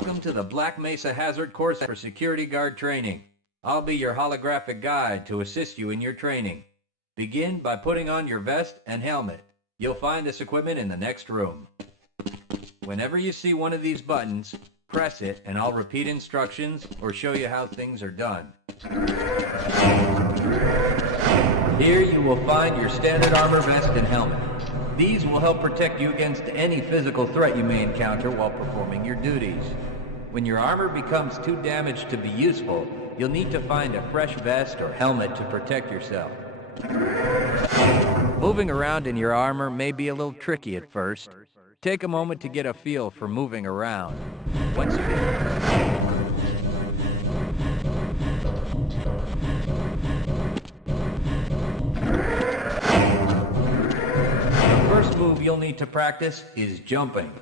Welcome to the Black Mesa Hazard Course for Security Guard Training. I'll be your holographic guide to assist you in your training. Begin by putting on your vest and helmet. You'll find this equipment in the next room. Whenever you see one of these buttons, press it and I'll repeat instructions or show you how things are done. Here you will find your standard armor vest and helmet. These will help protect you against any physical threat you may encounter while performing your duties. When your armor becomes too damaged to be useful, you'll need to find a fresh vest or helmet to protect yourself. Moving around in your armor may be a little tricky at first. Take a moment to get a feel for moving around. Once you move you'll need to practice is jumping.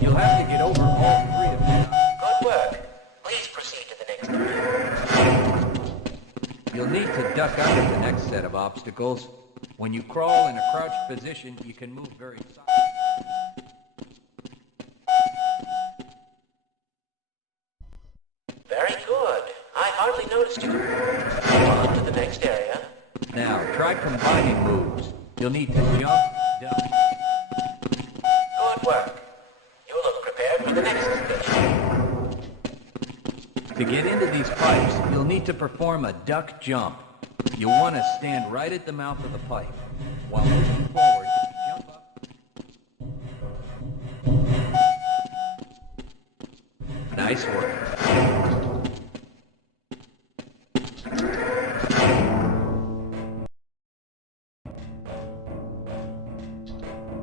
You'll have to get over all three of them. Good work. Please proceed to the next area. You'll need to duck under the next set of obstacles. When you crawl in a crouched position, you can move very silently. Very good. I hardly noticed you. On to the next area. Now, try combining moves. You'll need to jump, duck. Good work. You look prepared for the next station. To get into these pipes, you'll need to perform a duck jump. You'll want to stand right at the mouth of the pipe. While moving forward, jump up. Nice work.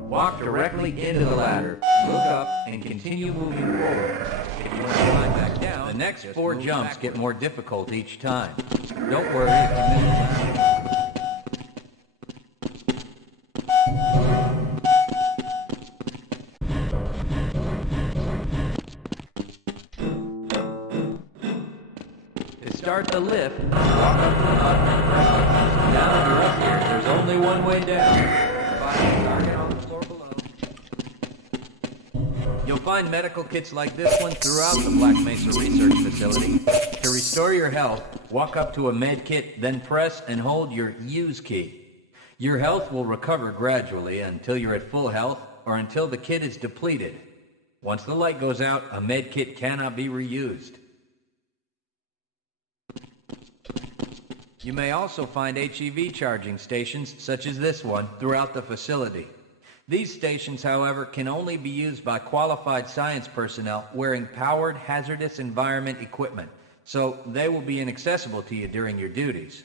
Walk directly into the ladder, look up, and continue moving forward. If you want to climb back down, the next 4 jumps get more difficult each time. Don't worry if you miss the ladder. To start the lift, walk up to the bottom and press it. Now you're up here, there's only one way down. You'll find medical kits like this one throughout the Black Mesa Research Facility. To restore your health, walk up to a med kit, then press and hold your use key. Your health will recover gradually until you're at full health or until the kit is depleted. Once the light goes out, a med kit cannot be reused. You may also find HEV charging stations, such as this one, throughout the facility. These stations, however, can only be used by qualified science personnel wearing powered hazardous environment equipment, so they will be inaccessible to you during your duties.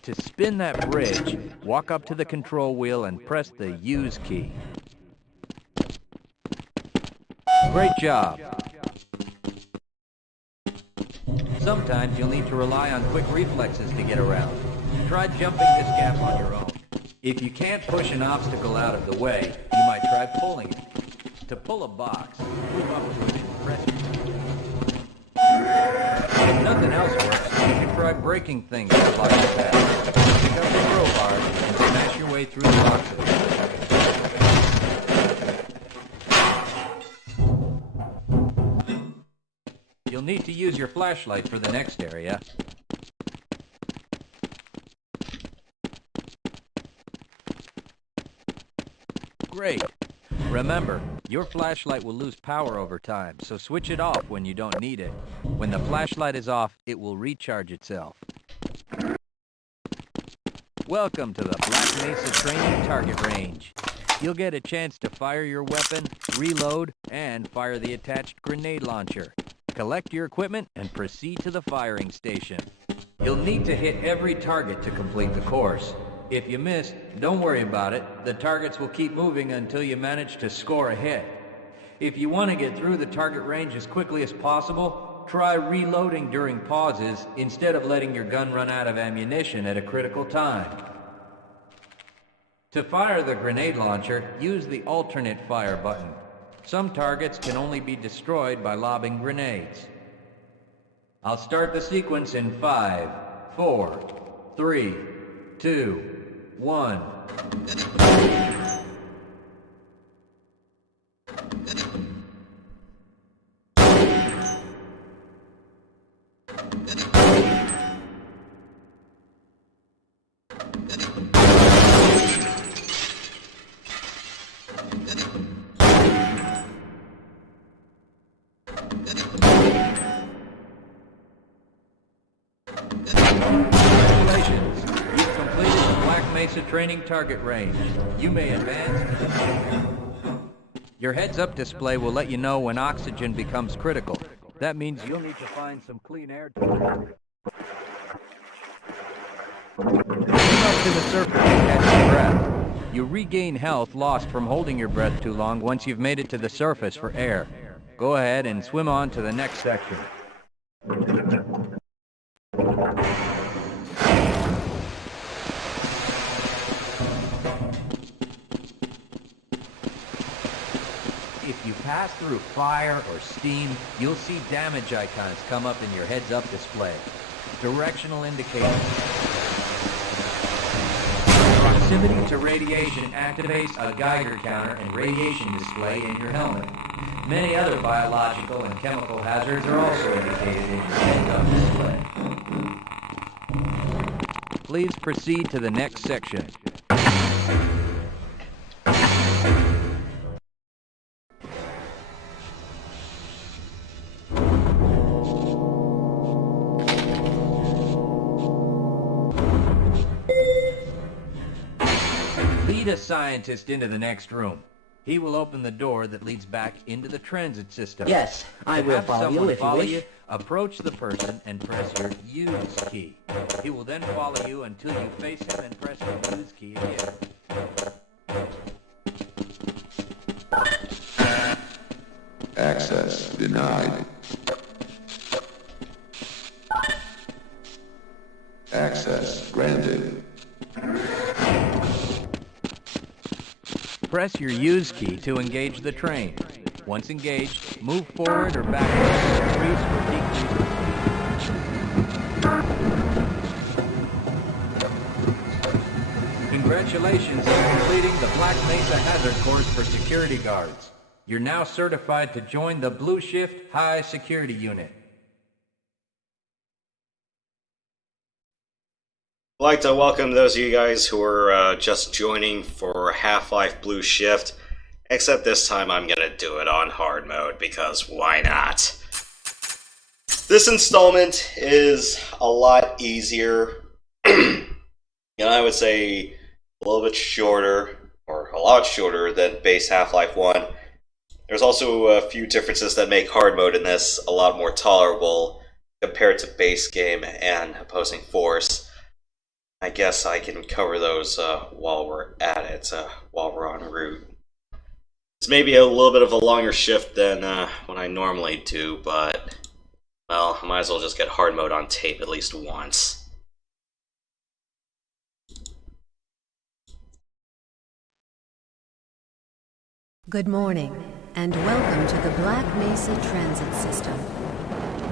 To spin that bridge, walk up to the control wheel and press the use key. Great job. Sometimes you'll need to rely on quick reflexes to get around. Try jumping this gap on your own. If you can't push an obstacle out of the way, you might try pulling it. To pull a box, move up to it and press it. If nothing else works, you can try breaking things to block the path. Pick up the crowbar and smash your way through the boxes. You'll need to use your flashlight for the next area. Great. Remember, your flashlight will lose power over time, so switch it off when you don't need it. When the flashlight is off, it will recharge itself. Welcome to the Black Mesa Training Target Range. You'll get a chance to fire your weapon, reload, and fire the attached grenade launcher. Collect your equipment and proceed to the firing station. You'll need to hit every target to complete the course. If you miss, don't worry about it. The targets will keep moving until you manage to score a hit. If you want to get through the target range as quickly as possible, try reloading during pauses instead of letting your gun run out of ammunition at a critical time. To fire the grenade launcher, use the alternate fire button. Some targets can only be destroyed by lobbing grenades. I'll start the sequence in 5, 4, 3, 2, 1. Congratulations! You've completed the Black Mesa training target range. You may advance. Your heads-up display will let you know when oxygen becomes critical. That means you'll need to find some clean air to breathe. Come up to the surface and catch your breath. You regain health lost from holding your breath too long once you've made it to the surface for air. Go ahead and swim on to the next section. If you pass through fire or steam, you'll see damage icons come up in your heads-up display. Directional indicators. Proximity to radiation activates a Geiger counter and radiation display in your helmet. Many other biological and chemical hazards are also indicated in your heads-up display. Please proceed to the next section. Lead a scientist into the next room. He will open the door that leads back into the transit system. Yes, I will follow you if you wish. Approach the person and press your use key. He will then follow you until you face him and press the use key again. Access denied. Access granted. Press your use key to engage the train. Once engaged, move forward or backwards to increase or decrease. Congratulations on completing the Black Mesa Hazard Course for security guards. You're now certified to join the Blue Shift High Security Unit. I'd like to welcome those of you guys who are just joining for Half-Life Blue Shift, except this time I'm going to do it on hard mode, because why not? This installment is a lot easier, I would say a little bit shorter, or a lot shorter than base Half-Life 1. There's also a few differences that make hard mode in this a lot more tolerable compared to base game and opposing force. I guess I can cover those while we're at it, while we're en route. It's maybe a little bit of a longer shift than what I normally do, but, well, I might as well just get hard mode on tape at least once. Good morning, and welcome to the Black Mesa Transit System.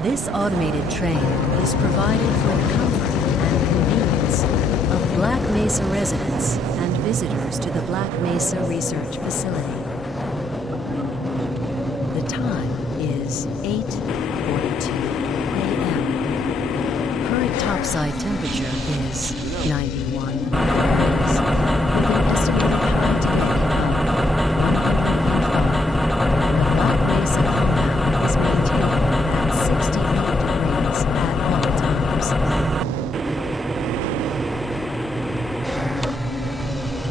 This automated train is provided for the comfort and convenience of Black Mesa residents and visitors to the Black Mesa Research Facility. The time is 8:42 a.m. Current topside temperature is 91 degrees, with an estimated high today. The Black Mesa compound is maintained at 68 degrees at all times.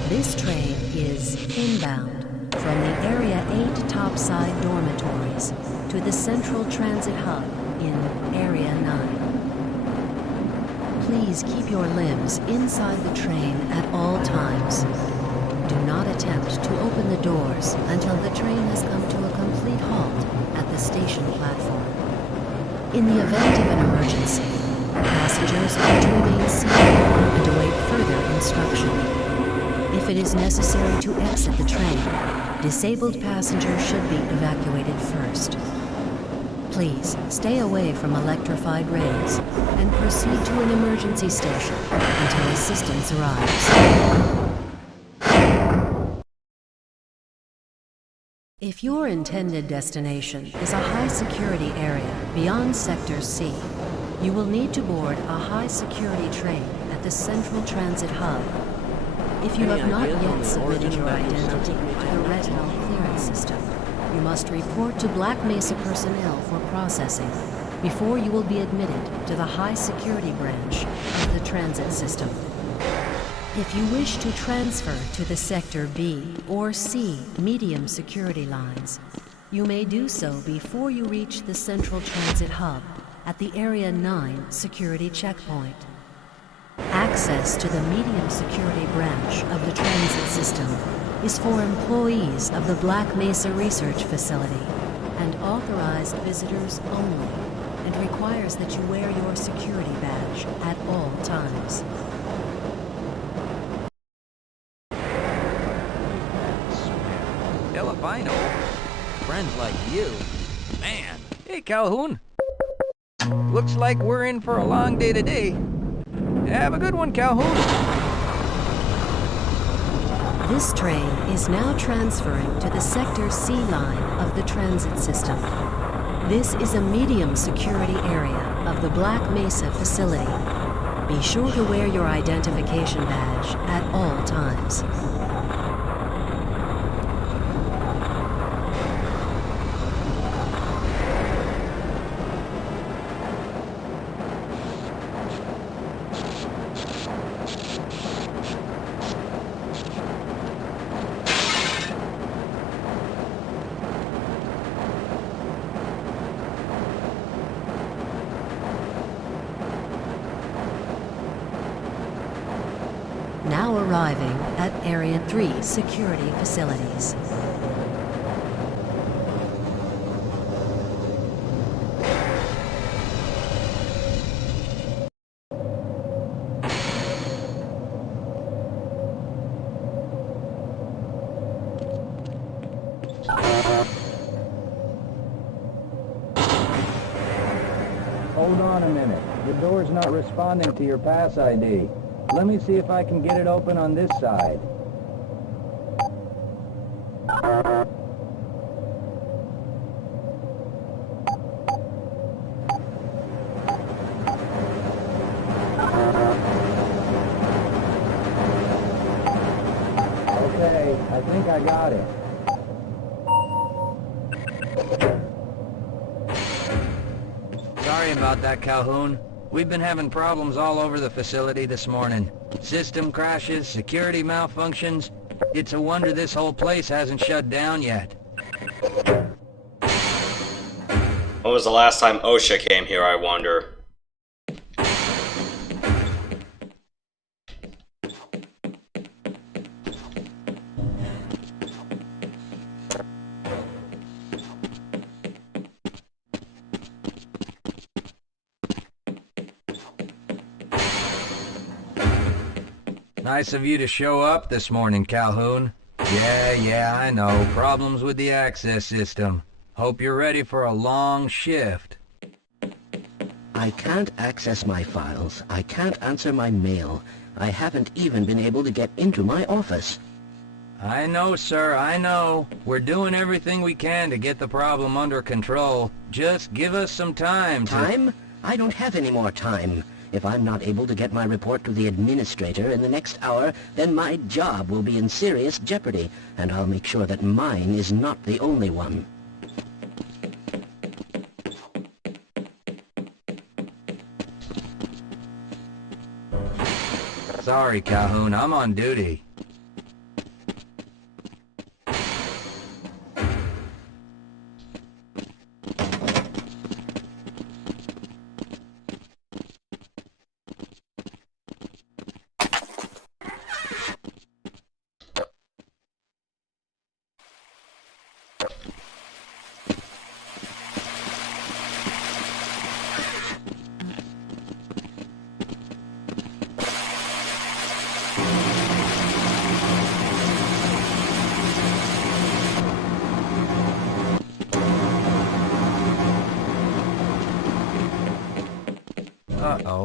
This train is inbound from the Area 8 topside dormitories to the Central Transit Hub in Area 9. Please keep your limbs inside the train at all times. Do not attempt to open the doors until the train has come to a complete halt at the station platform. In the event of an emergency, passengers are to remain seated and await further instruction. If it is necessary to exit the train, disabled passengers should be evacuated first. Please stay away from electrified rays and proceed to an emergency station until assistance arrives. If your intended destination is a high-security area beyond Sector C, you will need to board a high-security train at the Central Transit Hub. If you have not yet submitted your identity to the retinal clearance system, you must report to Black Mesa personnel for processing before you will be admitted to the high-security branch of the transit system. If you wish to transfer to the Sector B or C medium security lines, you may do so before you reach the Central Transit Hub at the Area 9 security checkpoint. Access to the medium security branch of the transit system is for employees of the Black Mesa Research Facility and authorized visitors only, and requires that you wear your security badge at all times. Hell if I know. Friends like you. Man. Hey, Calhoun. Looks like we're in for a long day today. Have a good one, Calhoun. This train is now transferring to the Sector C line of the transit system. This is a medium security area of the Black Mesa facility. Be sure to wear your identification badge at all times. Now arriving at Area 3 security facilities. Hold on a minute. The door's not responding to your pass ID. Let me see if I can get it open on this side. Okay, I think I got it. Sorry about that, Calhoun. We've been having problems all over the facility this morning. System crashes, security malfunctions. It's a wonder this whole place hasn't shut down yet. When was the last time OSHA came here, I wonder? Nice of you to show up this morning, Calhoun. Yeah, I know. Problems with the access system. Hope you're ready for a long shift. I can't access my files. I can't answer my mail. I haven't even been able to get into my office. I know, sir, I know. We're doing everything we can to get the problem under control. Just give us some time to... Time? I don't have any more time. If I'm not able to get my report to the administrator in the next hour, then my job will be in serious jeopardy, and I'll make sure that mine is not the only one. Sorry, Calhoun, I'm on duty.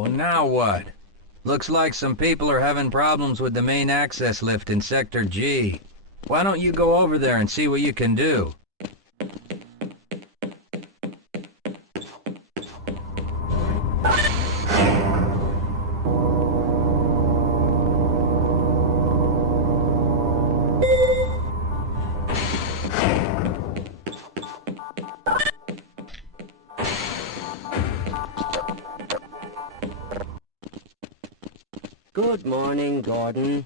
Oh, now what? Looks like some people are having problems with the main access lift in Sector G. Why don't you go over there and see what you can do? Good morning, Gordon.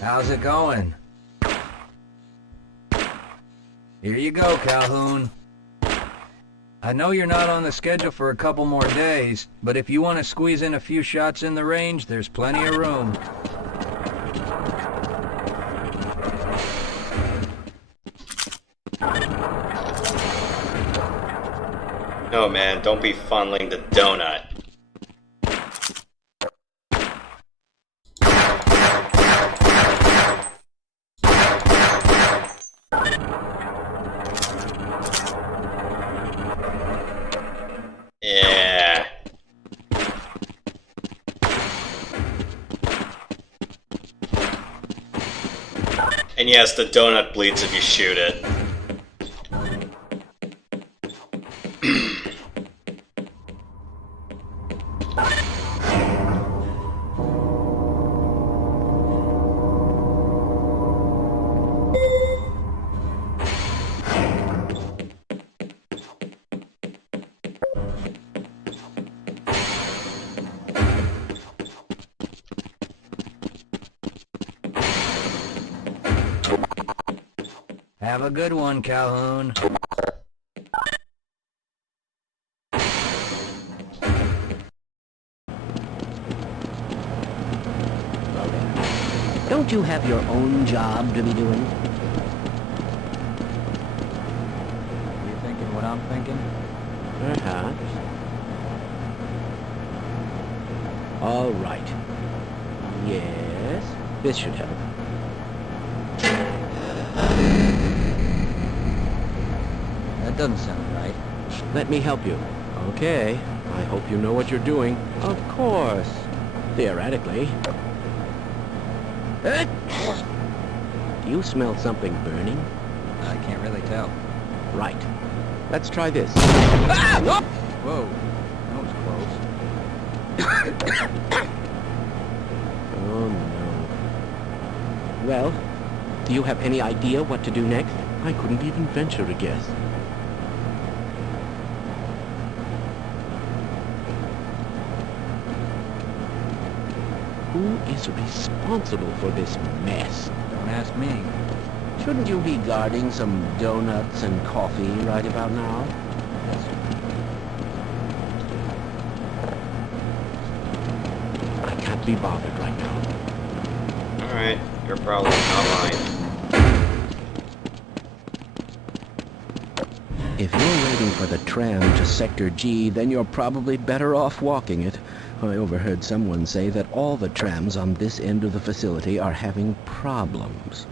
How's it going? Here you go, Calhoun. I know you're not on the schedule for a couple more days, but if you want to squeeze in a few shots in the range, there's plenty of room. No, man, don't be funneling the donut. Yeah. And yes, the donut bleeds if you shoot it. Have a good one, Calhoun. Don't you have your own job to be doing? You thinking what I'm thinking? Perhaps. All right. Yes, this should help. That doesn't sound right. Let me help you. Okay. I hope you know what you're doing. Of course. Theoretically. Do you smell something burning? I can't really tell. Right. Let's try this. Ah! Whoa. That was close. Oh, no. Well, do you have any idea what to do next? I couldn't even venture a guess. Who is responsible for this mess? Don't ask me. Shouldn't you be guarding some donuts and coffee right about now? Yes, sir. I can't be bothered right now. Alright, your problem, not mine. If you're waiting for the tram to Sector G, then you're probably better off walking it. I overheard someone say that all the trams on this end of the facility are having problems.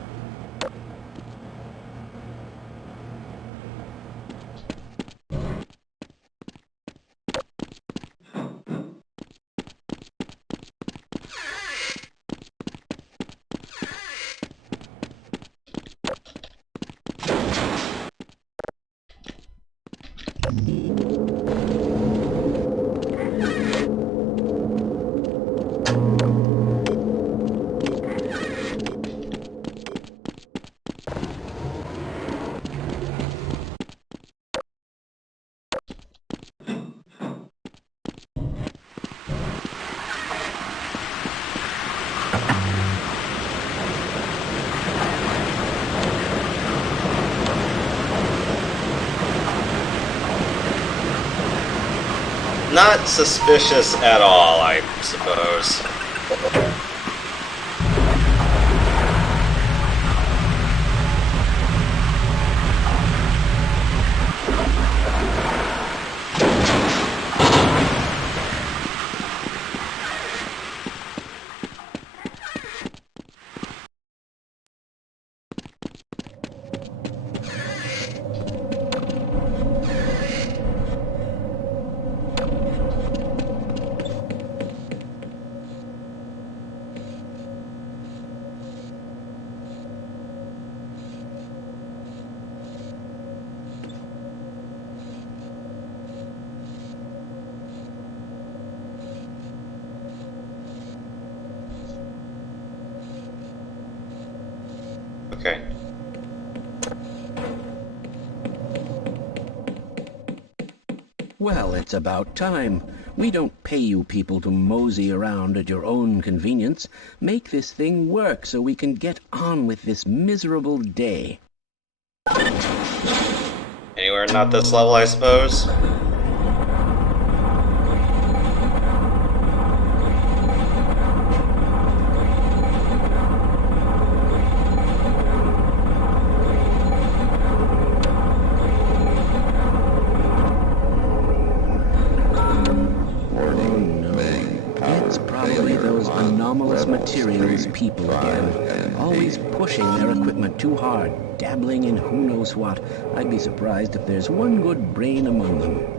Not suspicious at all, I suppose. Okay. Well, it's about time. We don't pay you people to mosey around at your own convenience. Make this thing work so we can get on with this miserable day. Anywhere not this level, I suppose? Anomalous materials people again, always pushing their equipment too hard, dabbling in who knows what. I'd be surprised if there's one good brain among them.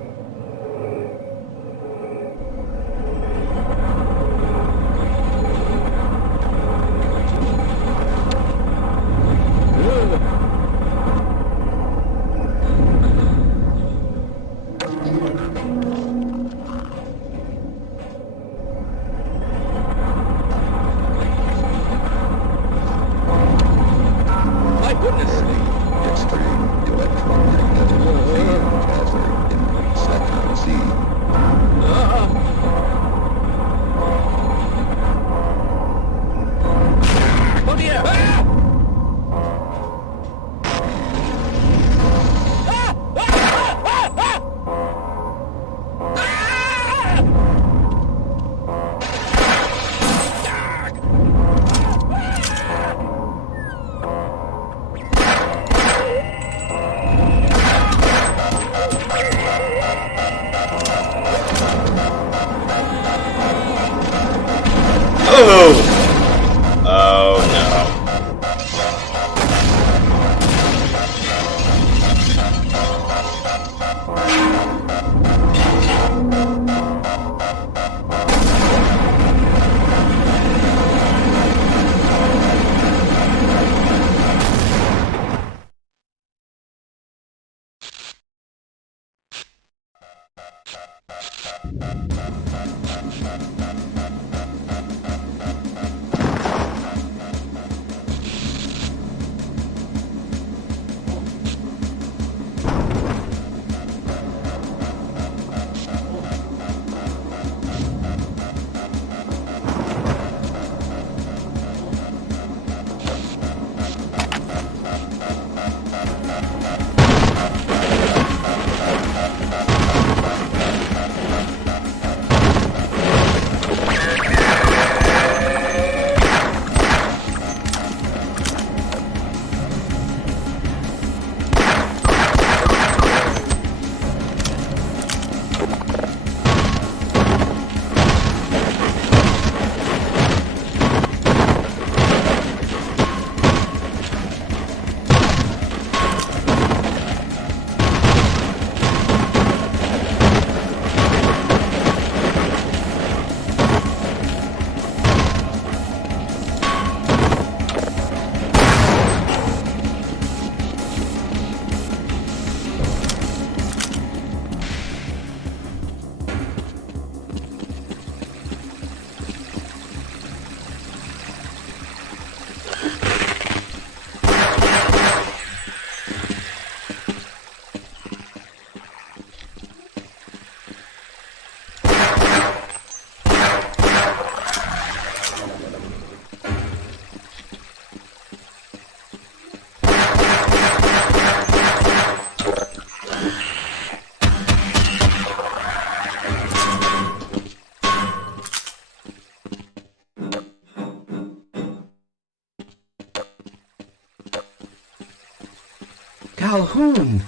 Calhoun!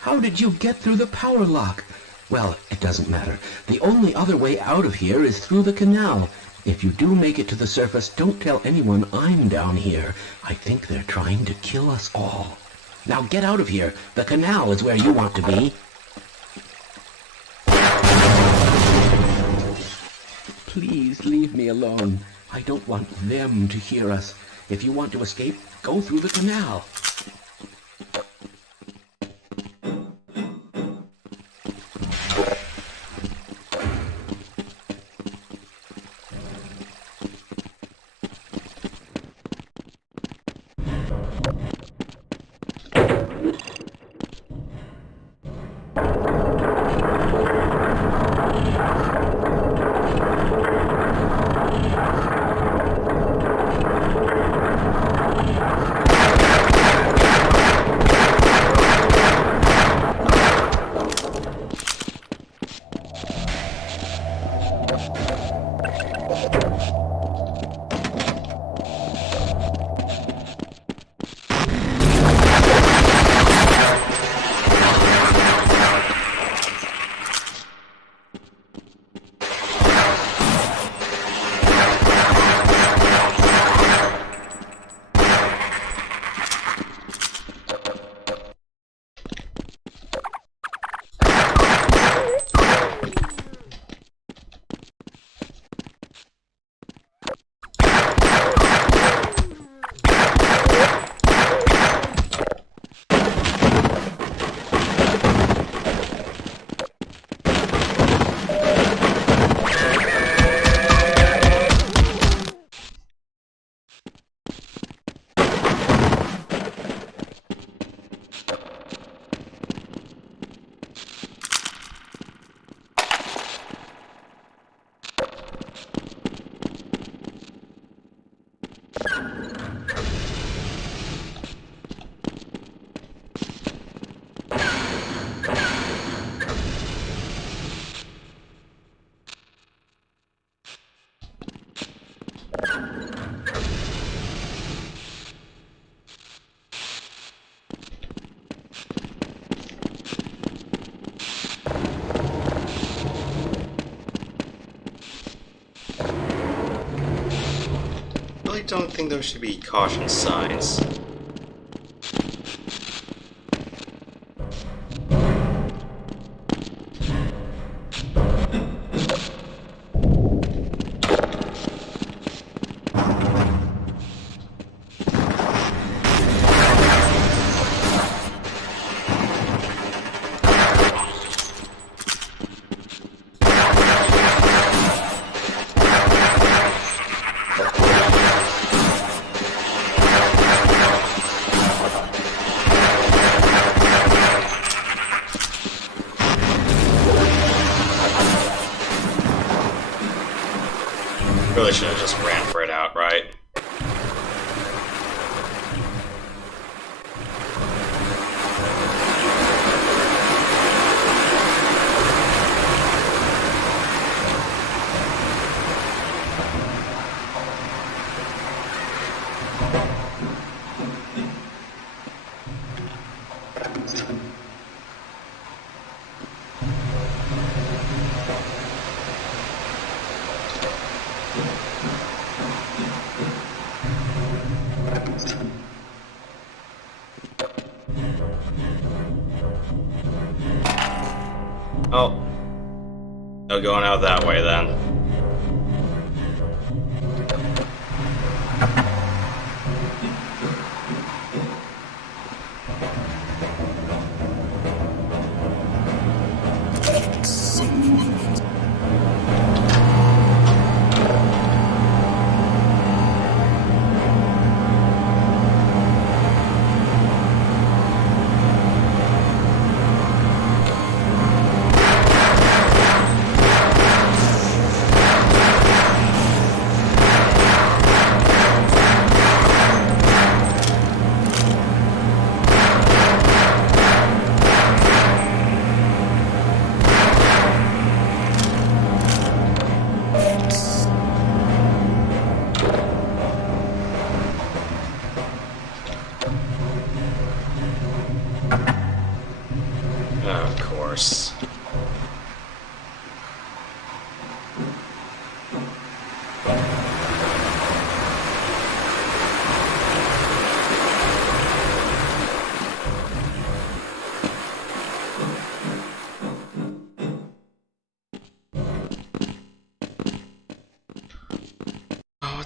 How did you get through the power lock? Well, it doesn't matter. The only other way out of here is through the canal. If you do make it to the surface, don't tell anyone I'm down here. I think they're trying to kill us all. Now get out of here. The canal is where you want to be. Please leave me alone. I don't want them to hear us. If you want to escape, go through the canal. I don't think there should be caution signs. Really should have just ran for it outright. Oh. No going out that way then.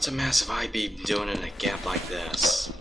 What's a massive eye beam doing in a gap like this?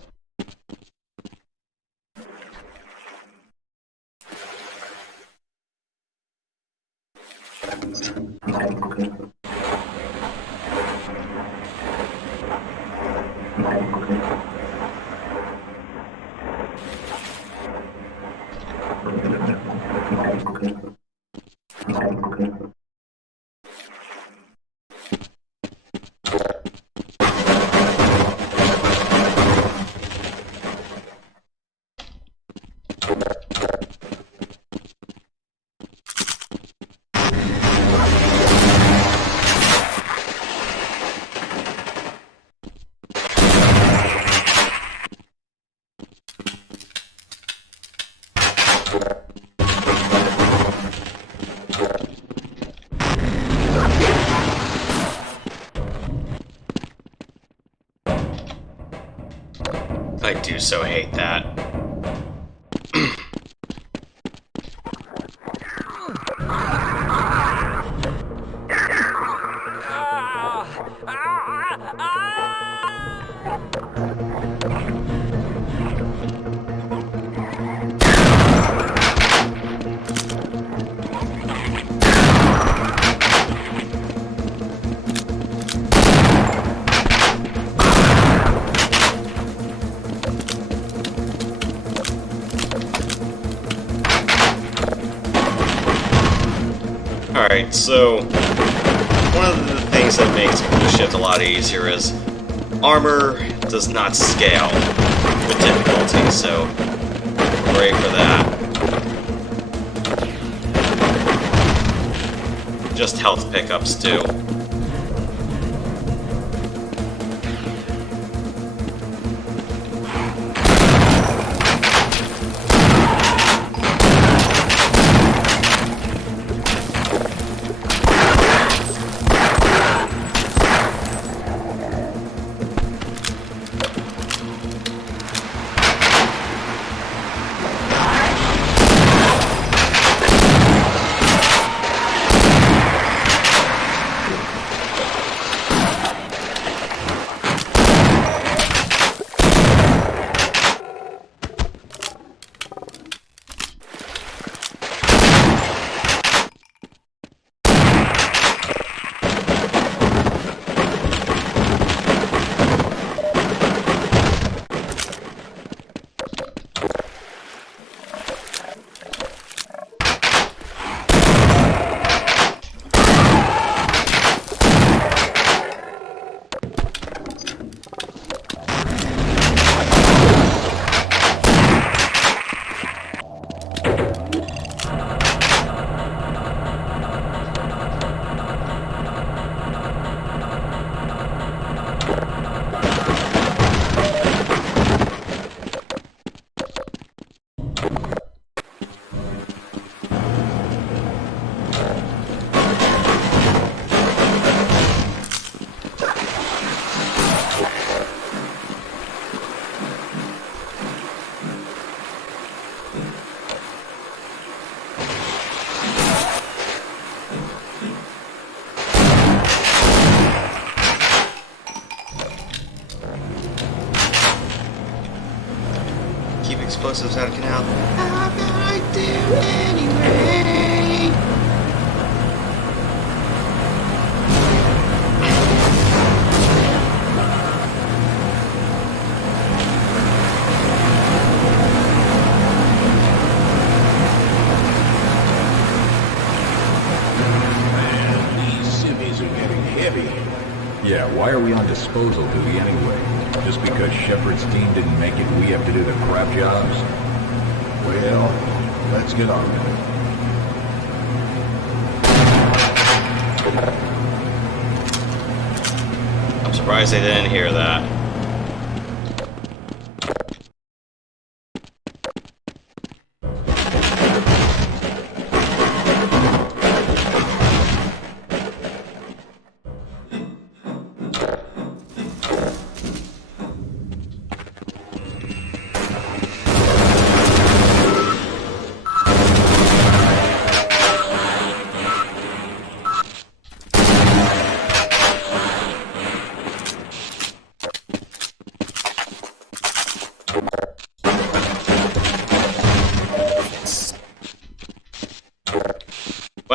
I do so hate that. Alright, so one of the things that makes Blue Shift a lot easier is armor does not scale with difficulty, so hooray for that. Just health pickups too. Explosives out of canal. How can I do anyway? Man, these civvies are getting heavy. Yeah, why are we on disposal duty anyway? Just because Shepard's team didn't make it, we have to do the crap jobs? Well, let's get on with it. I'm surprised they didn't hear that.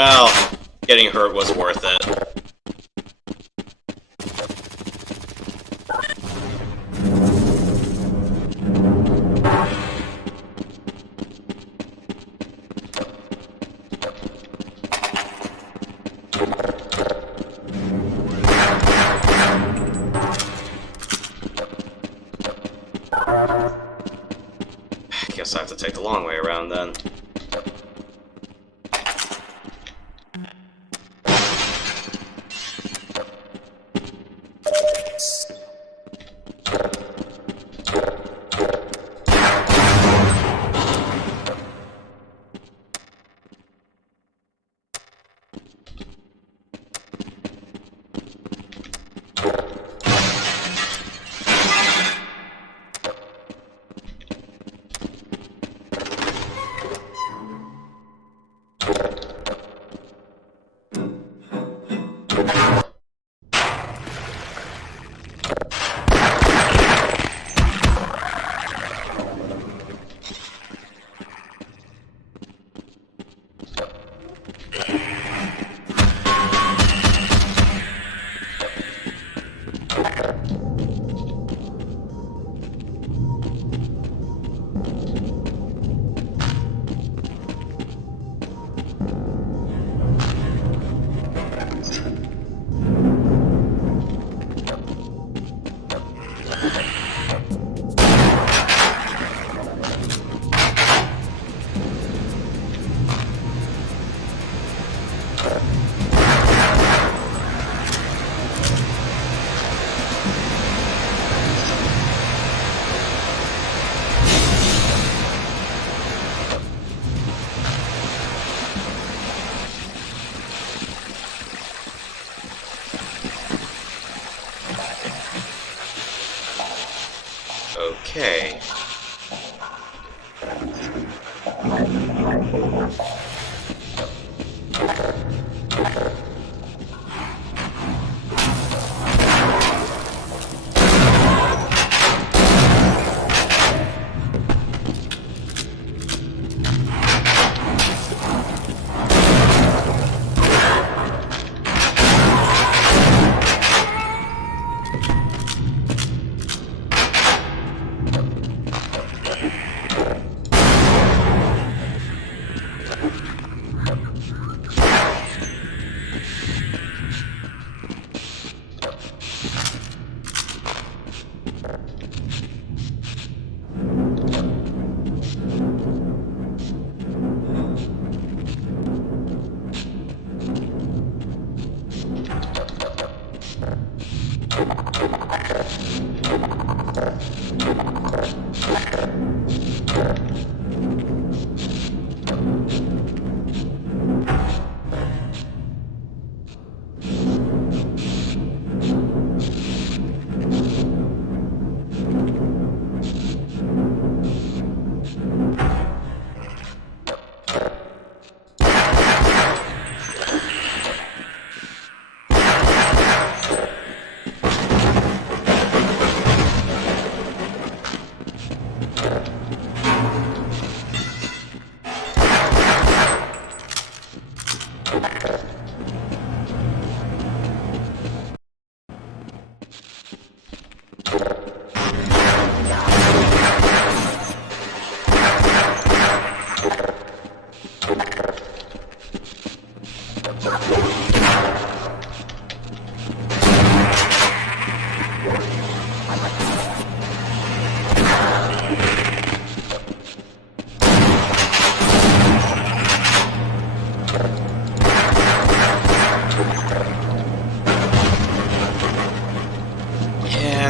Well, getting hurt was worth it. Guess I have to take the long way around then. Okay.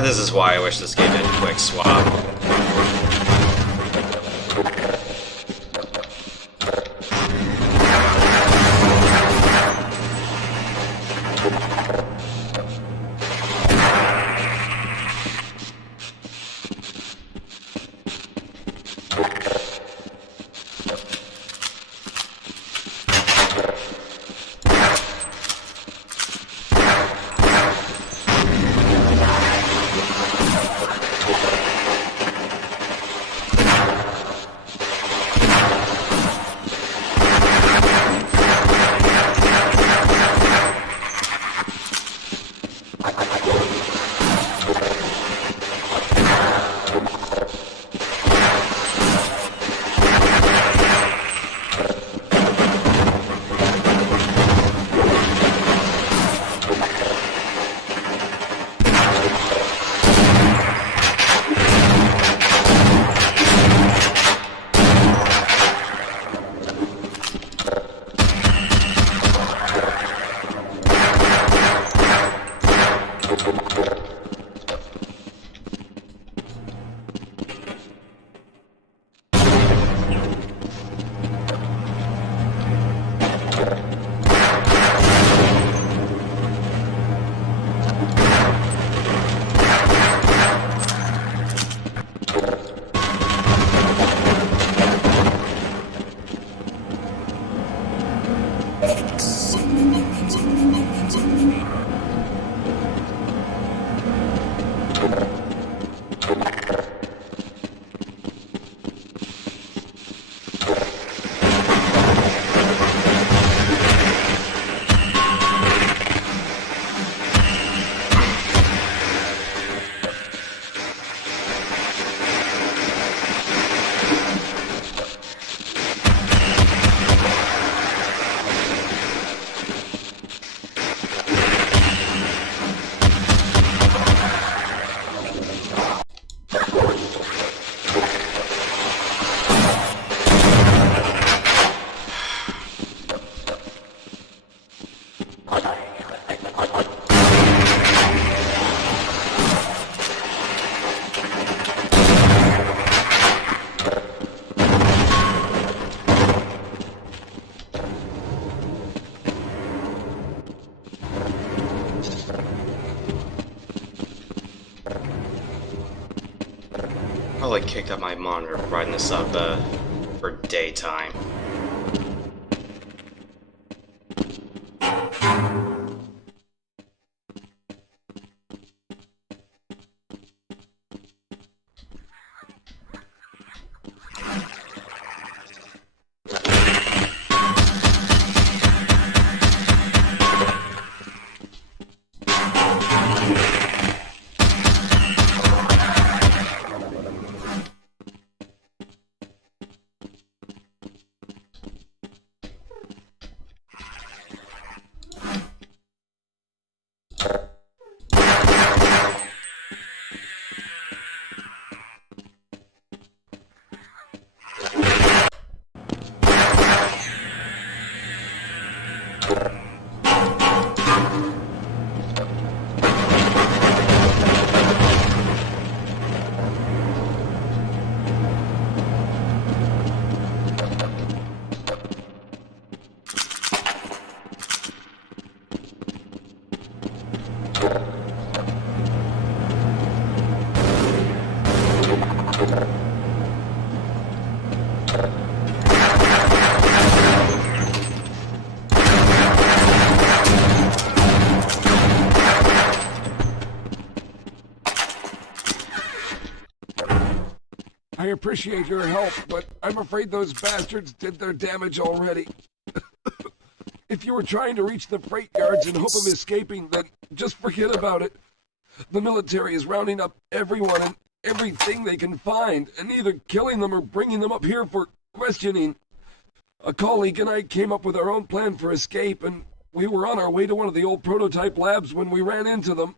This is why I wish this game had quick swap. Probably kicked up my monitor riding this up for daytime. I appreciate your help, but I'm afraid those bastards did their damage already. If you were trying to reach the freight yards in hope of escaping, then just forget about it. The military is rounding up everyone and everything they can find, and either killing them or bringing them up here for questioning. A colleague and I came up with our own plan for escape, and we were on our way to one of the old prototype labs when we ran into them.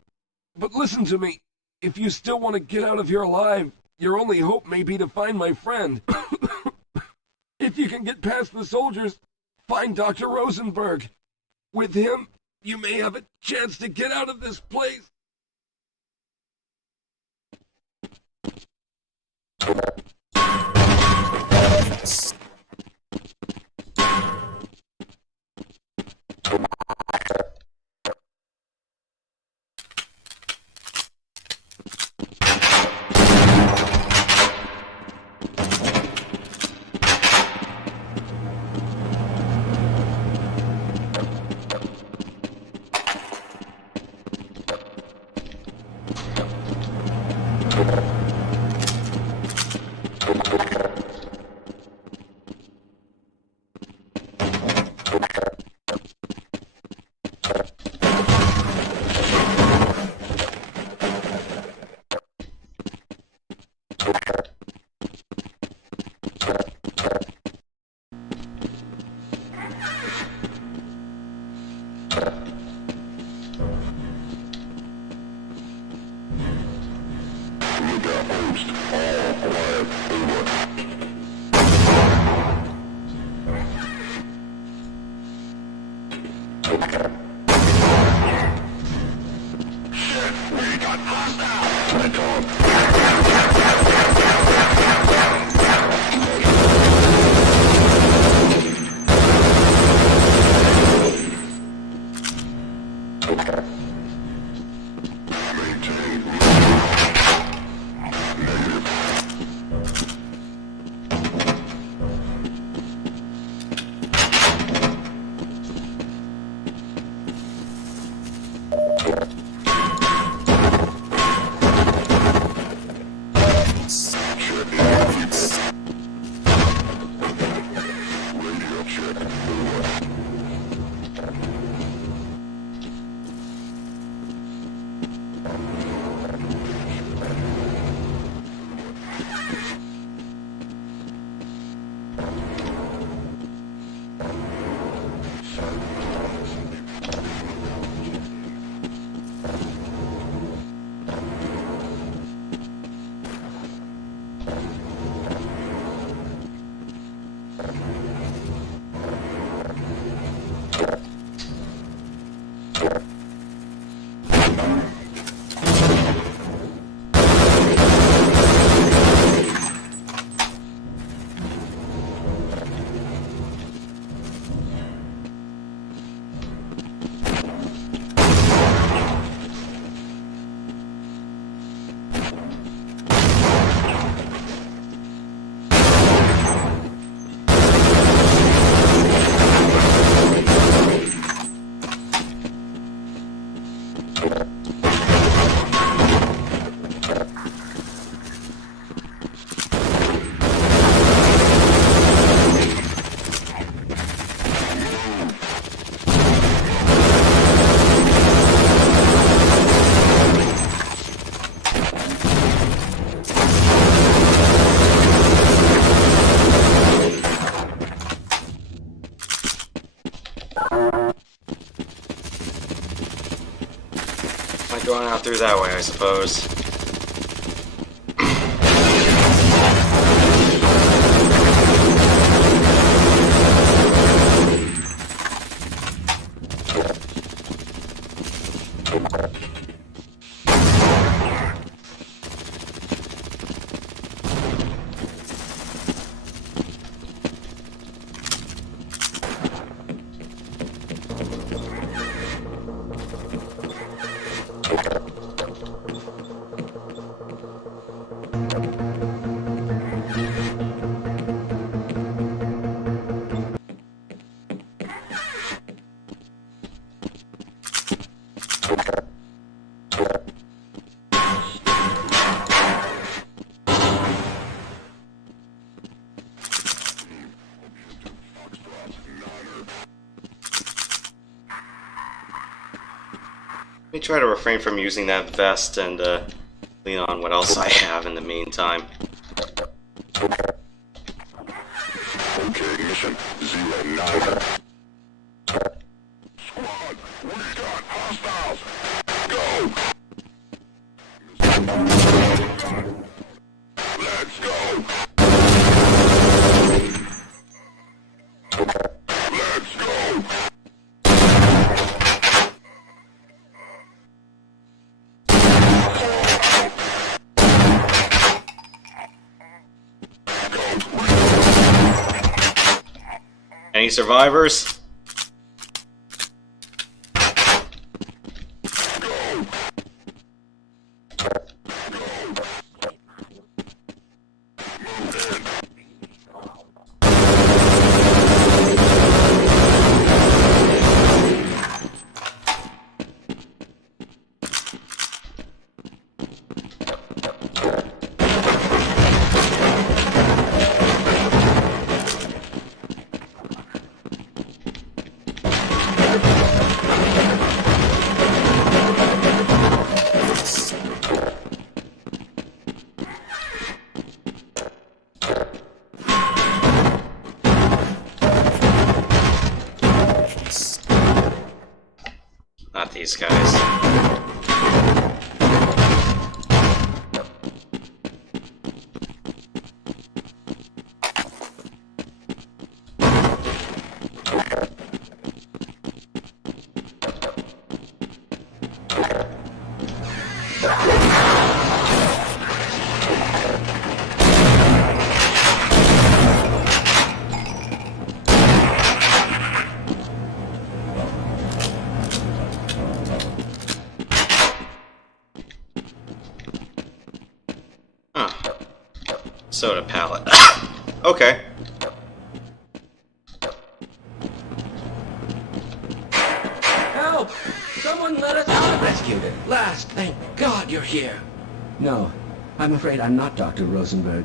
But listen to me. If you still want to get out of here alive, your only hope may be to find my friend. If you can get past the soldiers, find Dr. Rosenberg. With him, you may have a chance to get out of this place. Like going out through that way, I suppose. Let me try to refrain from using that vest and lean on what else I have in the meantime. Okay, mission 09. Squad, we got hostiles. Go! Let's go! Let's go! Any survivors? Not these guys. Soda pallet. Okay. Help! Someone let us out! Rescued at last! Thank God you're here! No, I'm afraid I'm not Dr. Rosenberg.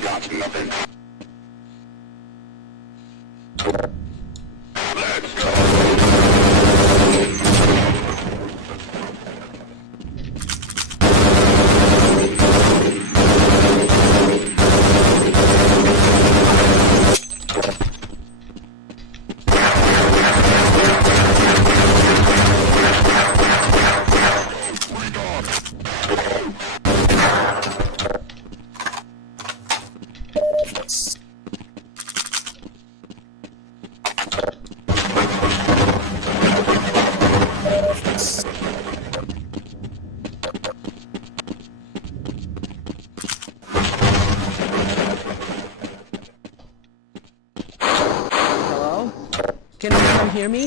Got nothing. Let's go. Hello? Can anyone hear me?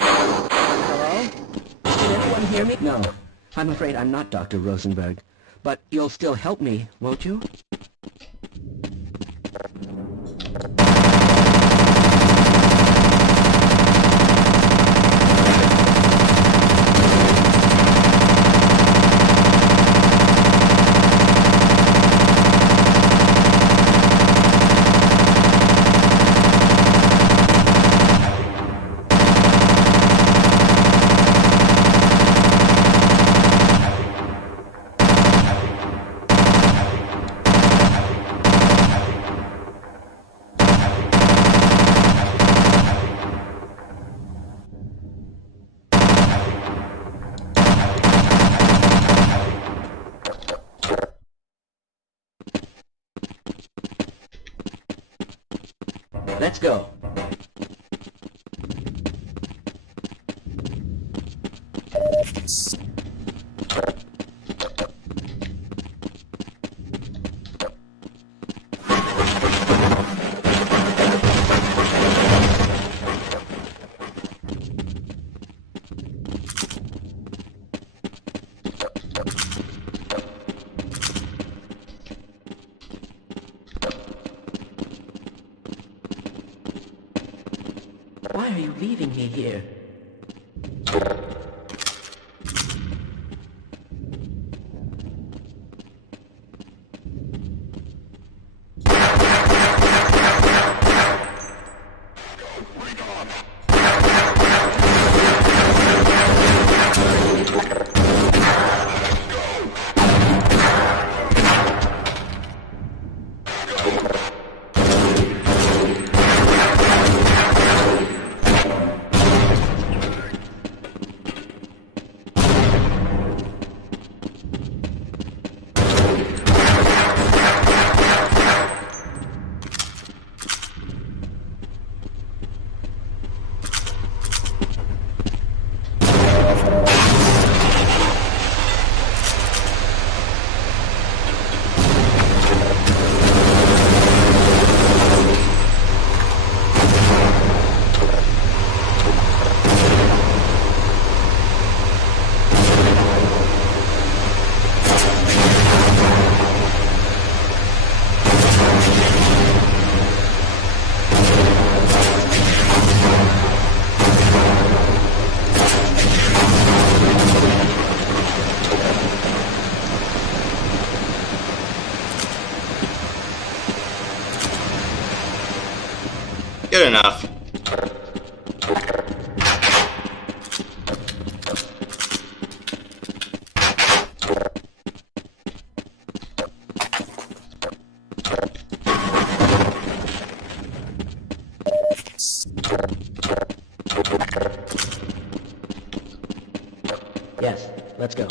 Hello? Can anyone hear me? No, I'm afraid I'm not Dr. Rosenberg. But you'll still help me, won't you? Let's go. Why are you leaving me here? Good enough. Yes, let's go.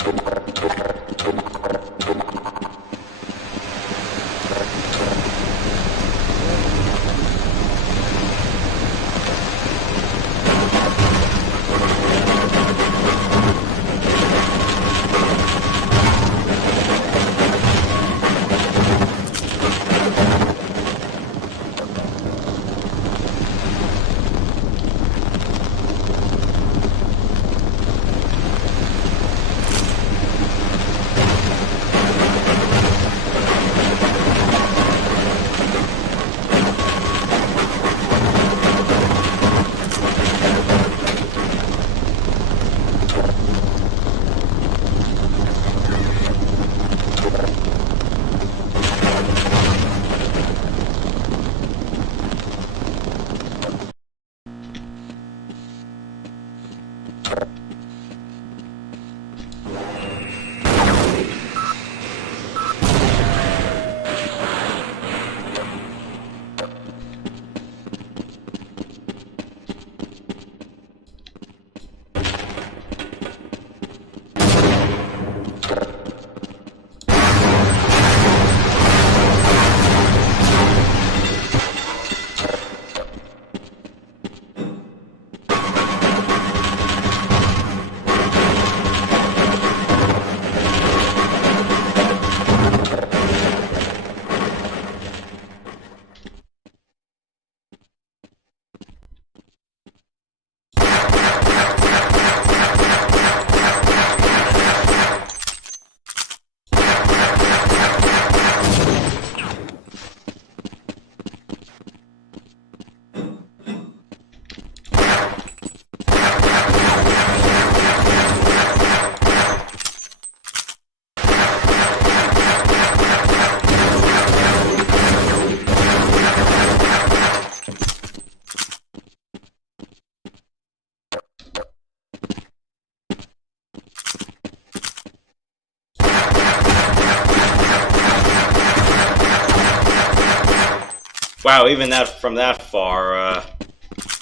Wow, even that from that far,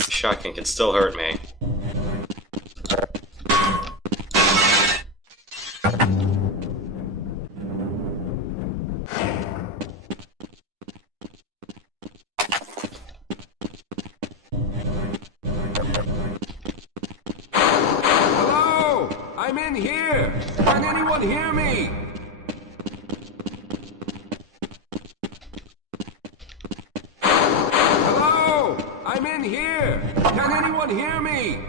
shotgun can still hurt me. Hello! I'm in here! Can anyone hear me? Hello! I'm in here! Can anyone hear me?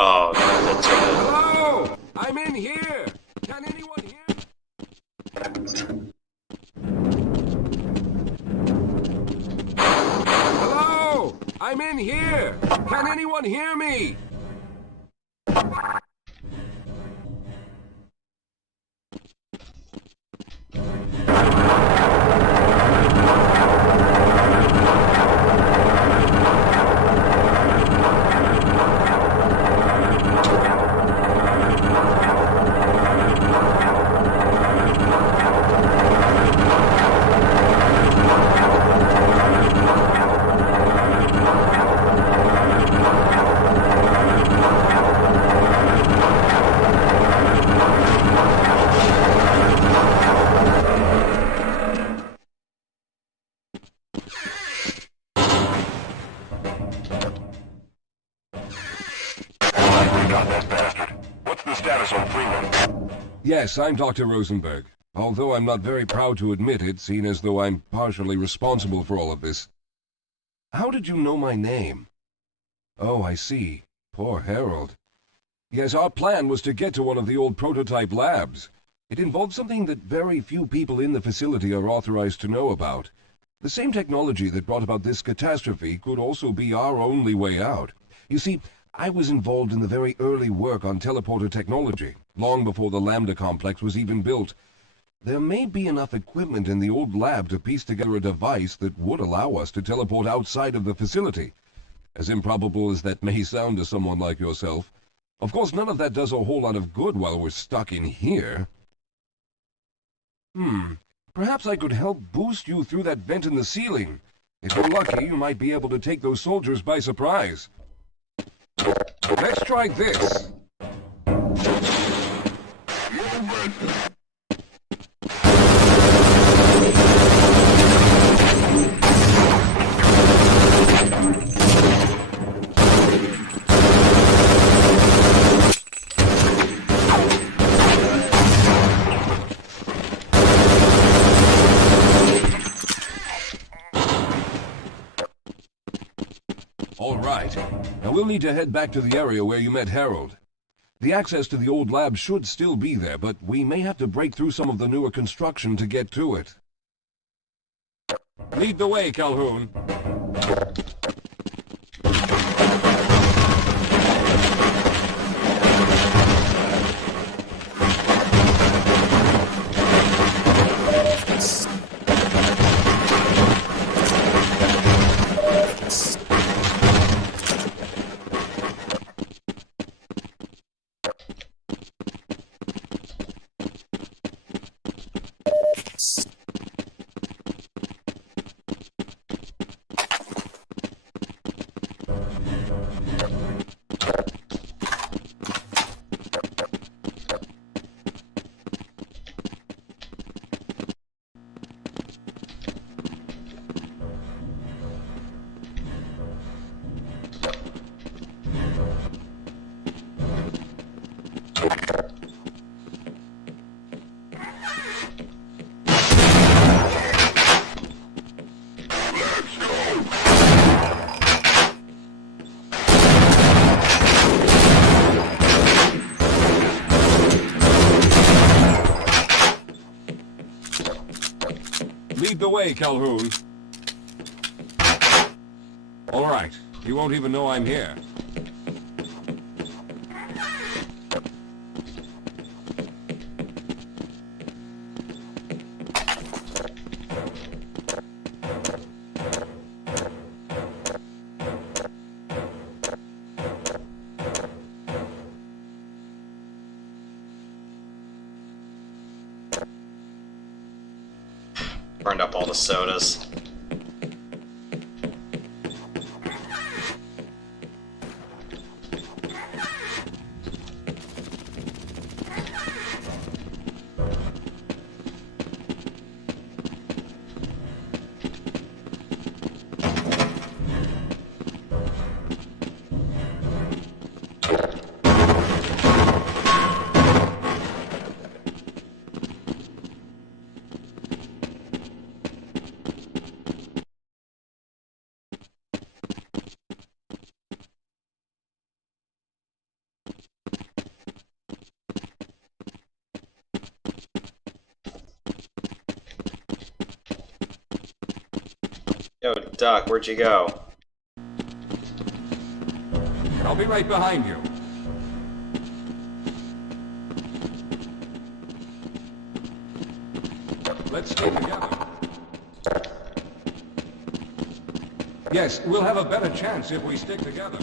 Oh, that's it. Hello! I'm in here! Can anyone hear me? Hello! I'm in here! Can anyone hear me? Yes, I'm Dr. Rosenberg, although I'm not very proud to admit it, seeing as though I'm partially responsible for all of this. How did you know my name? Oh, I see. Poor Harold. Yes, our plan was to get to one of the old prototype labs. It involved something that very few people in the facility are authorized to know about. The same technology that brought about this catastrophe could also be our only way out. You see, I was involved in the very early work on teleporter technology, long before the Lambda complex was even built. There may be enough equipment in the old lab to piece together a device that would allow us to teleport outside of the facility. As improbable as that may sound to someone like yourself, of course none of that does a whole lot of good while we're stuck in here. Perhaps I could help boost you through that vent in the ceiling. If you're lucky, you might be able to take those soldiers by surprise. Let's try this. All right. Now we'll need to head back to the area where you met Harold. The access to the old lab should still be there, but we may have to break through some of the newer construction to get to it. Lead the way, Calhoun. Lead the way, Calhoun. All right. You won't even know I'm here. Burned up all the sodas. Yo, Doc, where'd you go? I'll be right behind you. Let's stay together. Yes, we'll have a better chance if we stick together.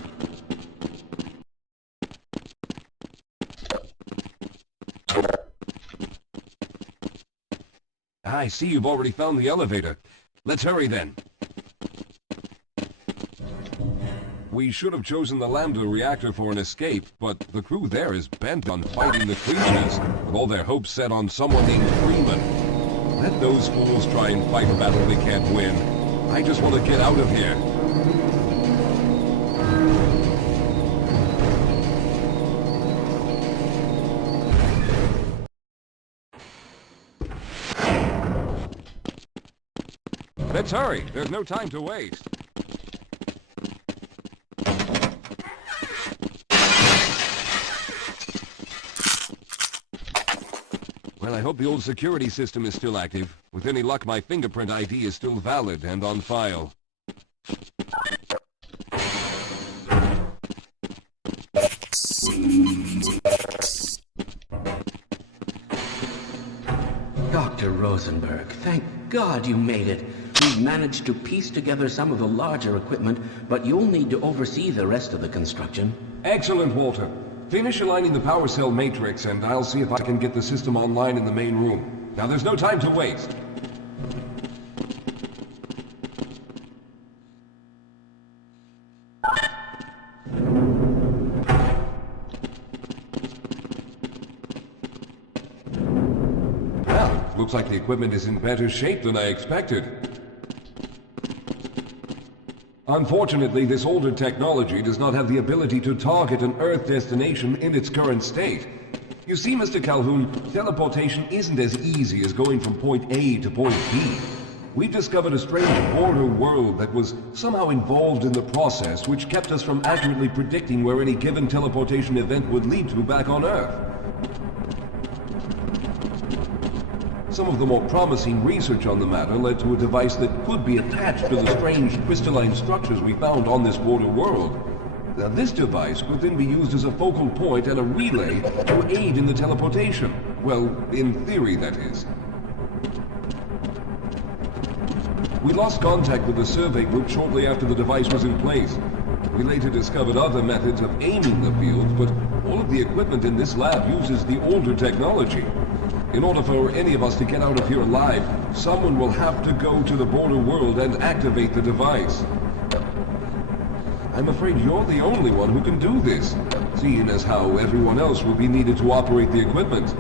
I see you've already found the elevator. Let's hurry then. We should have chosen the Lambda reactor for an escape, but the crew there is bent on fighting the creatures, with all their hopes set on someone named Freeman. Let those fools try and fight a battle they can't win. I just want to get out of here. Let's hurry. There's no time to waste. Well, I hope the old security system is still active. With any luck, my fingerprint ID is still valid and on file. Dr. Rosenberg, thank God you made it. We've managed to piece together some of the larger equipment, but you'll need to oversee the rest of the construction. Excellent, Walter. Finish aligning the power cell matrix, and I'll see if I can get the system online in the main room. Now, there's no time to waste. Well, looks like the equipment is in better shape than I expected. Unfortunately, this older technology does not have the ability to target an Earth destination in its current state. You see, Mr. Calhoun, teleportation isn't as easy as going from point A to point B. We've discovered a strange border world that was somehow involved in the process, which kept us from accurately predicting where any given teleportation event would lead to back on Earth. Some of the more promising research on the matter led to a device that could be attached to the strange crystalline structures we found on this border world. Now, this device could then be used as a focal point and a relay to aid in the teleportation. Well, in theory, that is. We lost contact with the survey group shortly after the device was in place. We later discovered other methods of aiming the field, but all of the equipment in this lab uses the older technology. In order for any of us to get out of here alive, someone will have to go to the border world and activate the device. I'm afraid you're the only one who can do this, seeing as how everyone else will be needed to operate the equipment.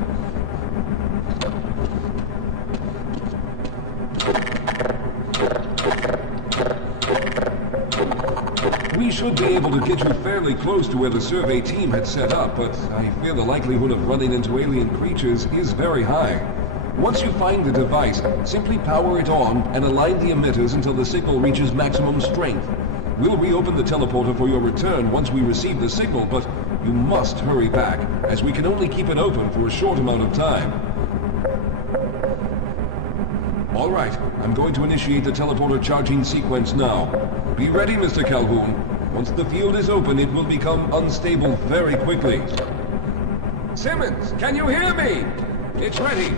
We should be able to get you fairly close to where the survey team had set up, but I fear the likelihood of running into alien creatures is very high. Once you find the device, simply power it on and align the emitters until the signal reaches maximum strength. We'll reopen the teleporter for your return once we receive the signal, but you must hurry back, as we can only keep it open for a short amount of time. All right, I'm going to initiate the teleporter charging sequence now. Be ready, Mr. Calhoun. Once the field is open, it will become unstable very quickly. Simmons, can you hear me? It's ready.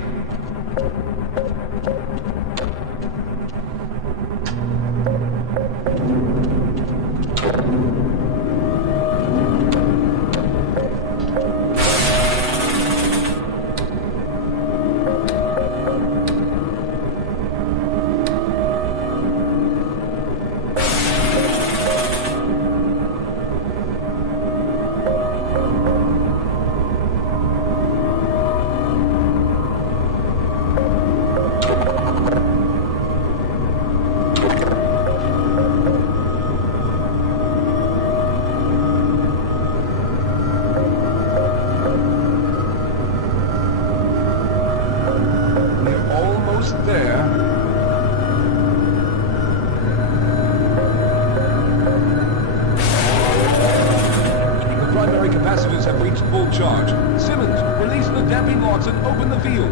capacitors have reached full charge. Simmons, release the damping locks and open the field.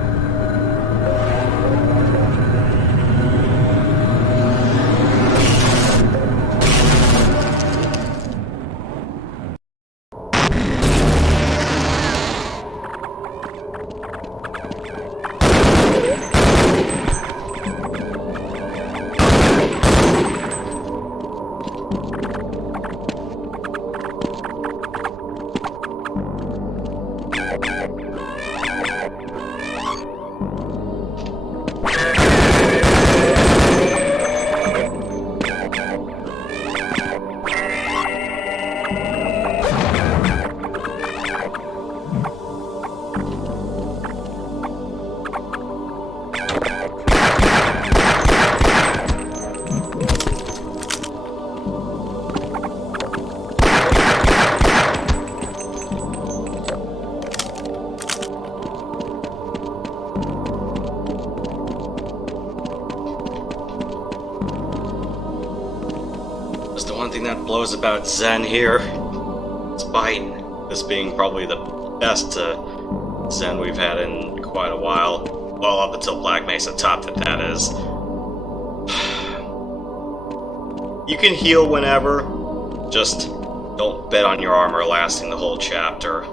Blows about Zen here. Despite this being probably the best Zen we've had in quite a while. Well, up until Black Mesa topped it, that is. You can heal whenever, just don't bet on your armor lasting the whole chapter.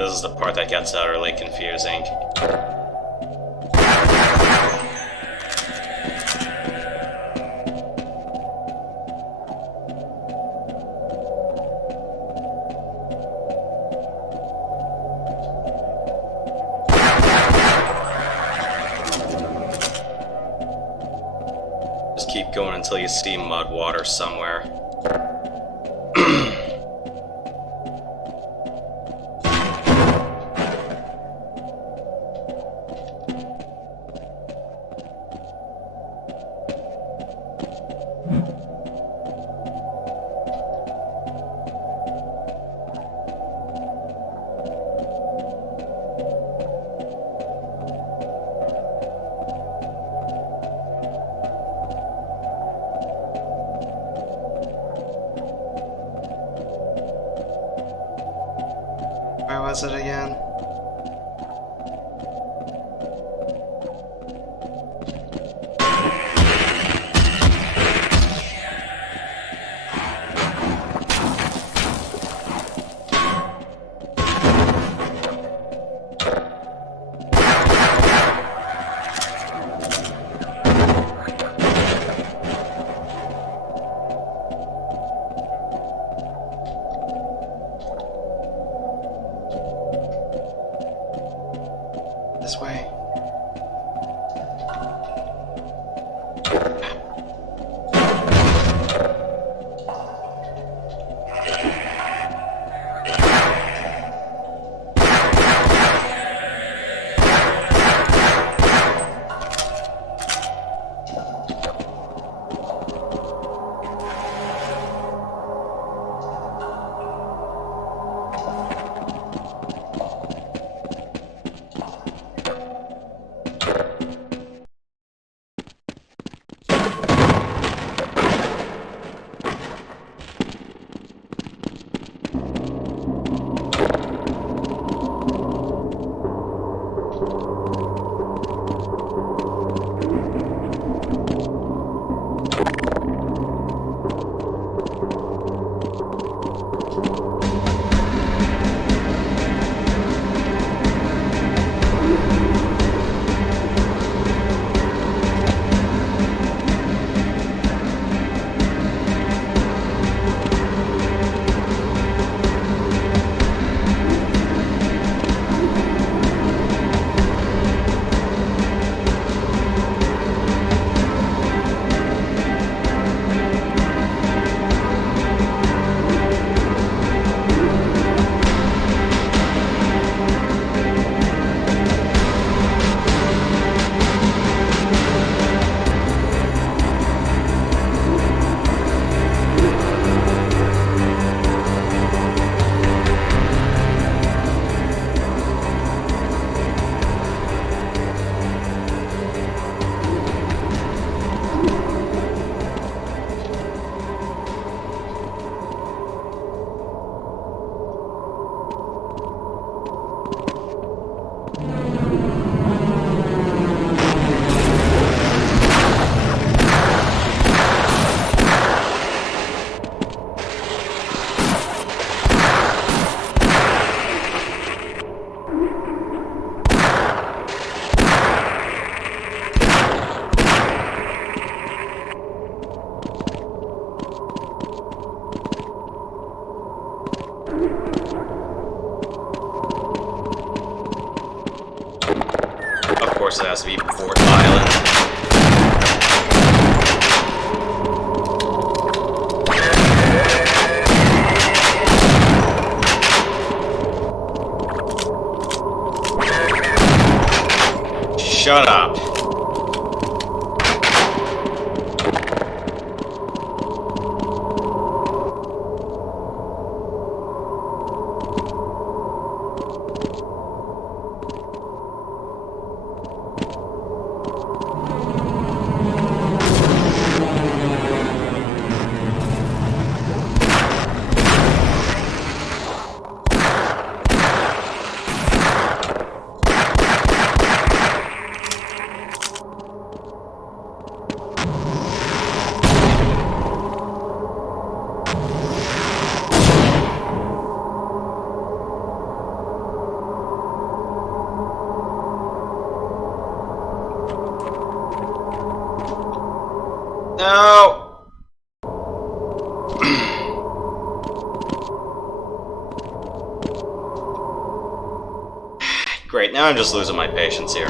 This is the part that gets utterly confusing. Just keep going until you see mud water somewhere. Where was it again? This way. Of course, it has to be Fort Island. Shut up. No! Great, now I'm just losing my patience here.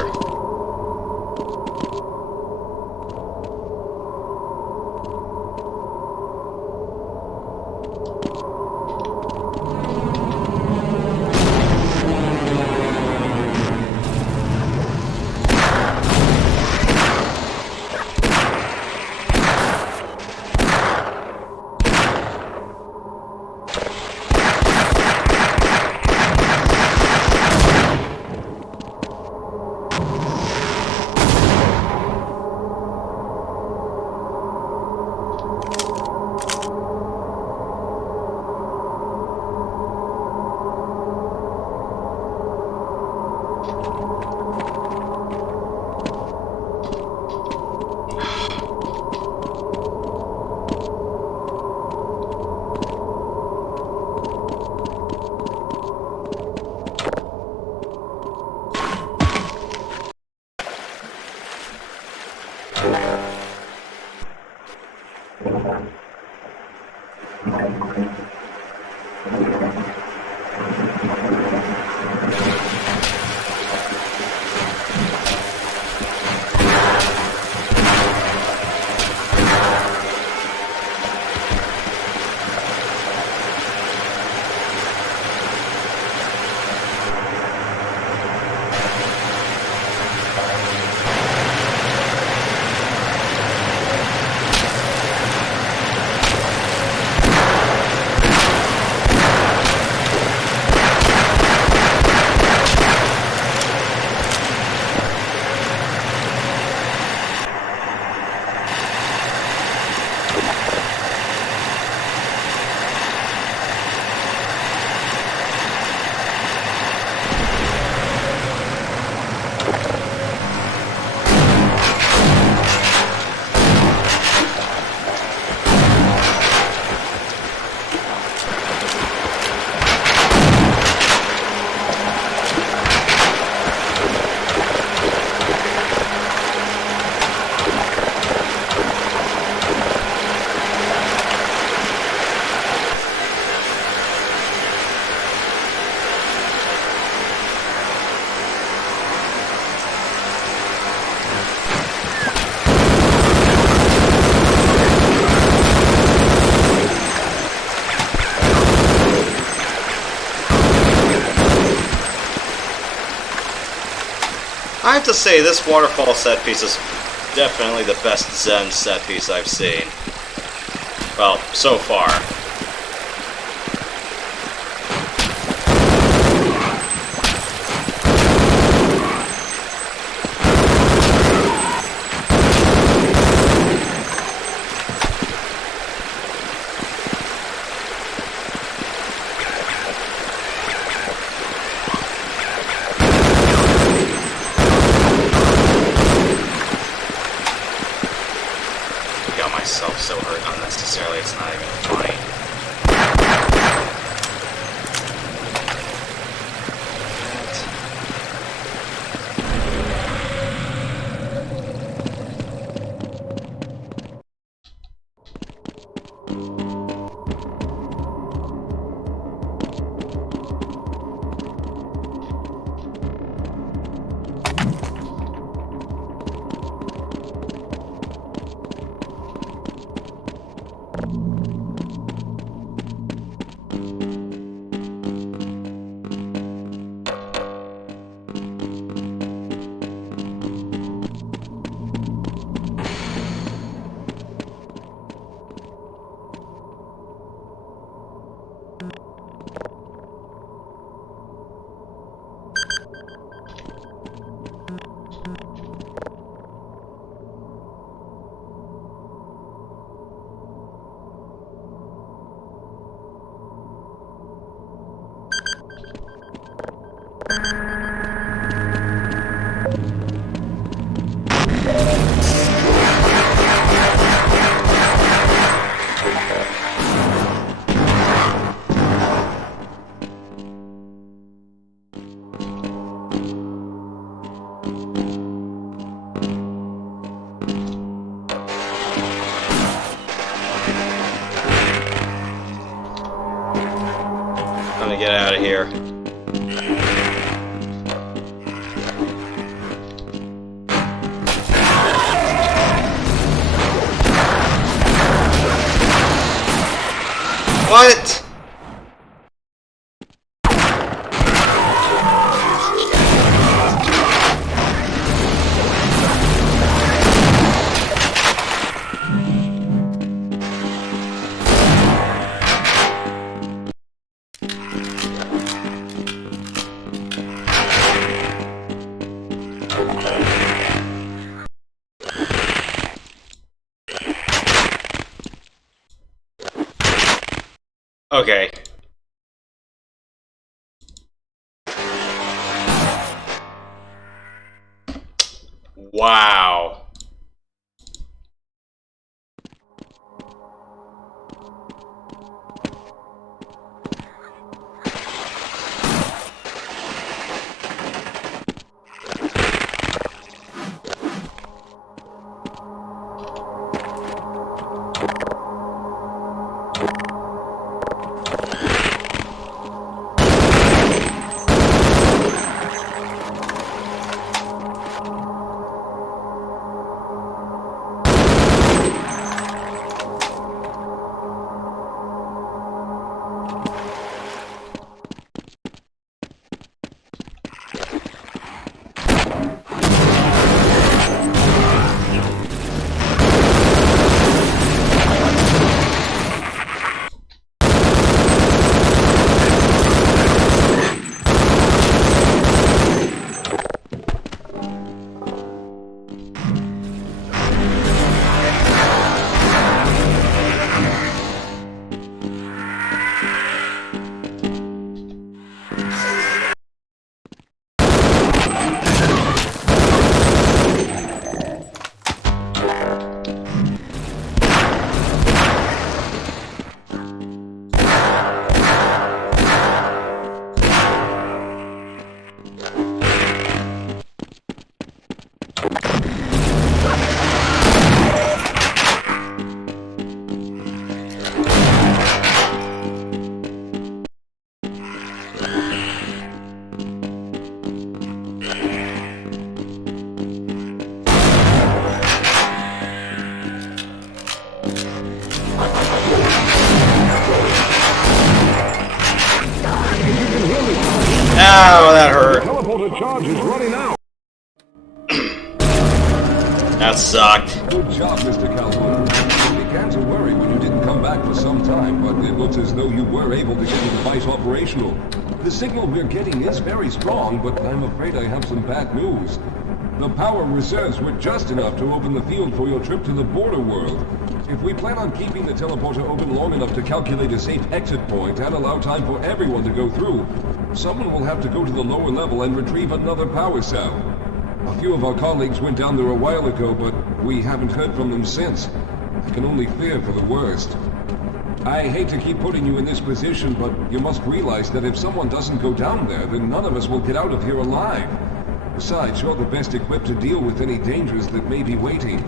I have to say, this waterfall set piece is definitely the best Zen set piece I've seen. Well, so far. So hurt unnecessarily, it's not even funny. Time to get out of here. What? Okay. Wow. Ow, that hurt. Teleporter charge is running out. That sucked. Good job, Mr. Calhoun. We began to worry when you didn't come back for some time, but it looks as though you were able to get the device operational. The signal we're getting is very strong, but I'm afraid I have some bad news. The power reserves were just enough to open the field for your trip to the border world. If we plan on keeping the teleporter open long enough to calculate a safe exit point and allow time for everyone to go through, someone will have to go to the lower level and retrieve another power cell. A few of our colleagues went down there a while ago, but we haven't heard from them since. I can only fear for the worst. I hate to keep putting you in this position, but you must realize that if someone doesn't go down there, then none of us will get out of here alive. Besides, you're the best equipped to deal with any dangers that may be waiting.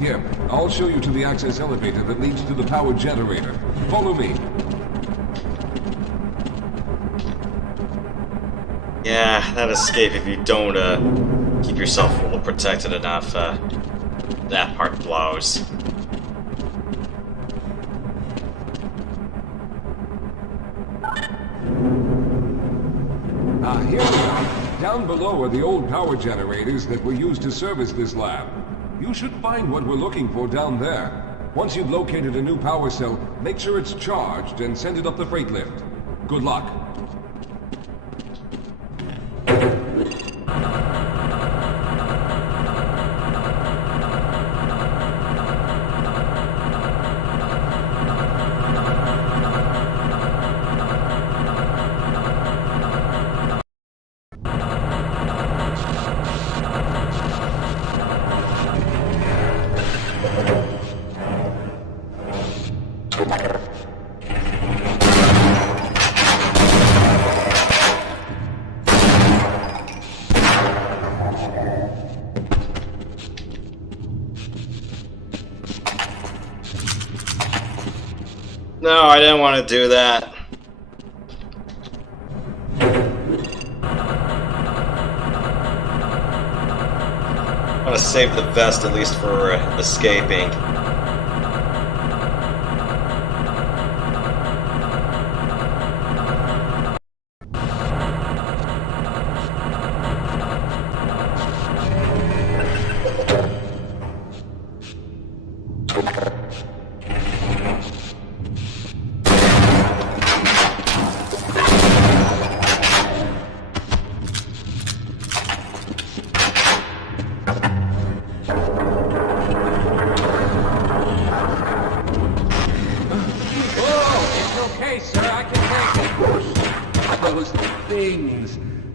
Here, I'll show you to the access elevator that leads to the power generator. Follow me. Yeah, that escape, if you don't keep yourself well protected enough, that part blows. Here we are. Down below are the old power generators that were used to service this lab. You should find what we're looking for down there. Once you've located a new power cell, make sure it's charged and send it up the freight lift. Good luck. No, I didn't want to do that. I want to save the vest at least for escaping.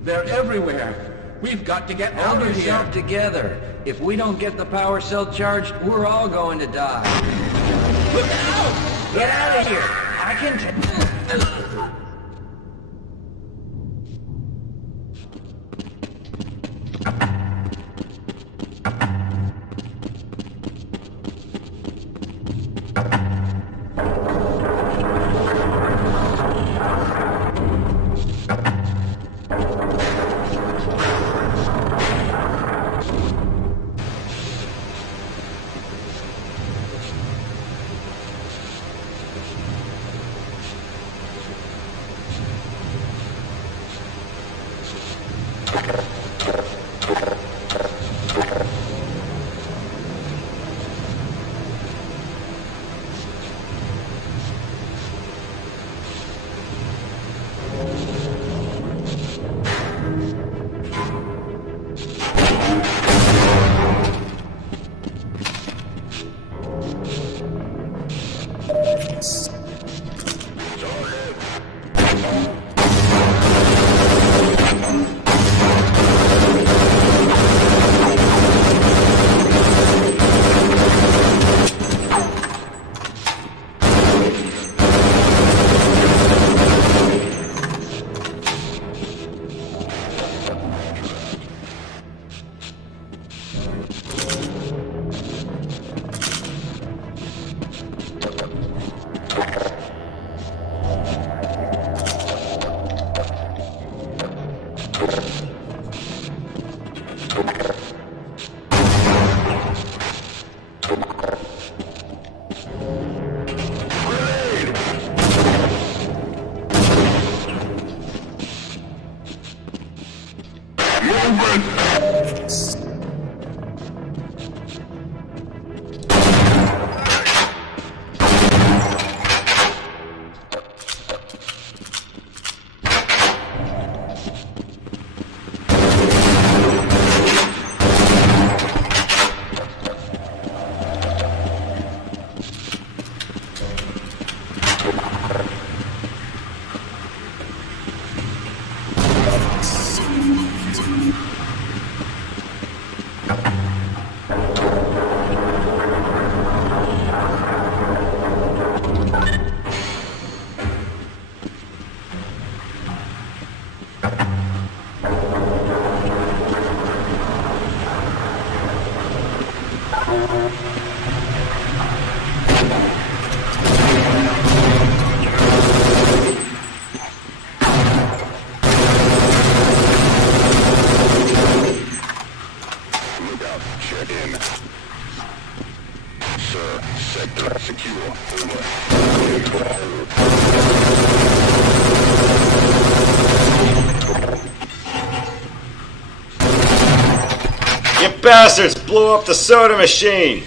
They're everywhere. We've got to get out of here. Hold together. If we don't get the power cell charged, we're all going to die. Look out! Get out of here! I can You bastards blew up the soda machine!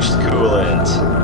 charged coolant.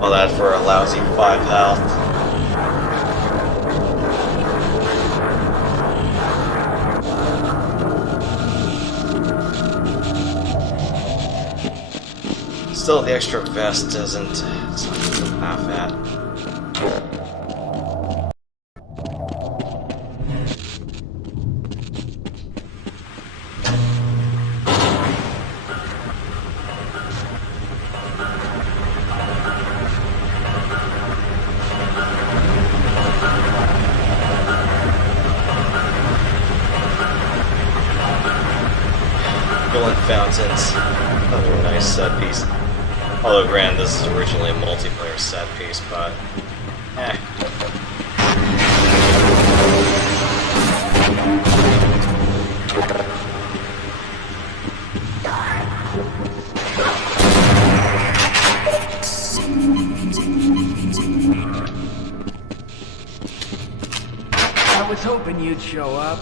All that for a lousy 5 health. Still, the extra vest doesn't. It's not even half that. Fountains. Another nice set piece. Although, granted, this is originally a multiplayer set piece, but I was hoping you'd show up.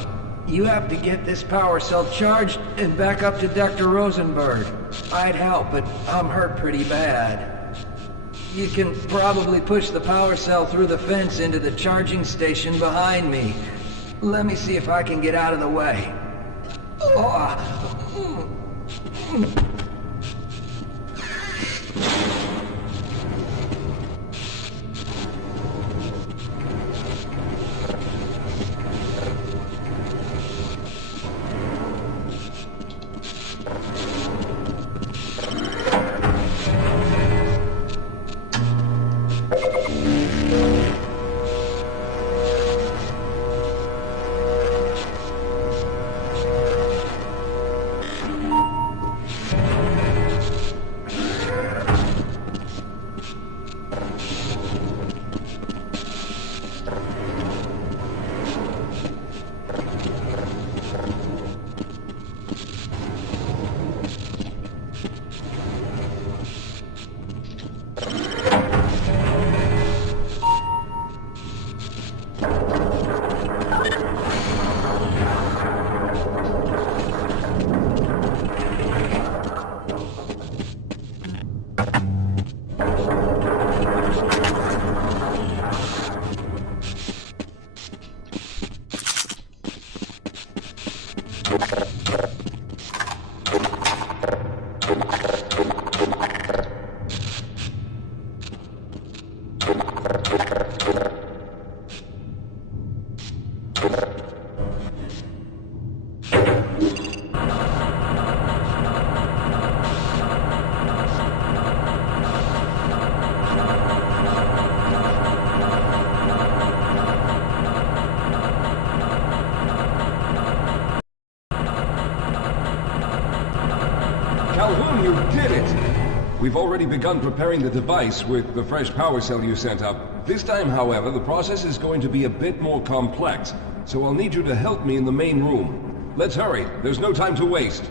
You have to get this power cell charged and back up to Dr. Rosenberg. I'd help, but I'm hurt pretty bad. You can probably push the power cell through the fence into the charging station behind me. Let me see if I can get out of the way. Calhoun, you did it! We've already begun preparing the device with the fresh power cell you sent up. This time, however, the process is going to be a bit more complex, so I'll need you to help me in the main room. Let's hurry, there's no time to waste.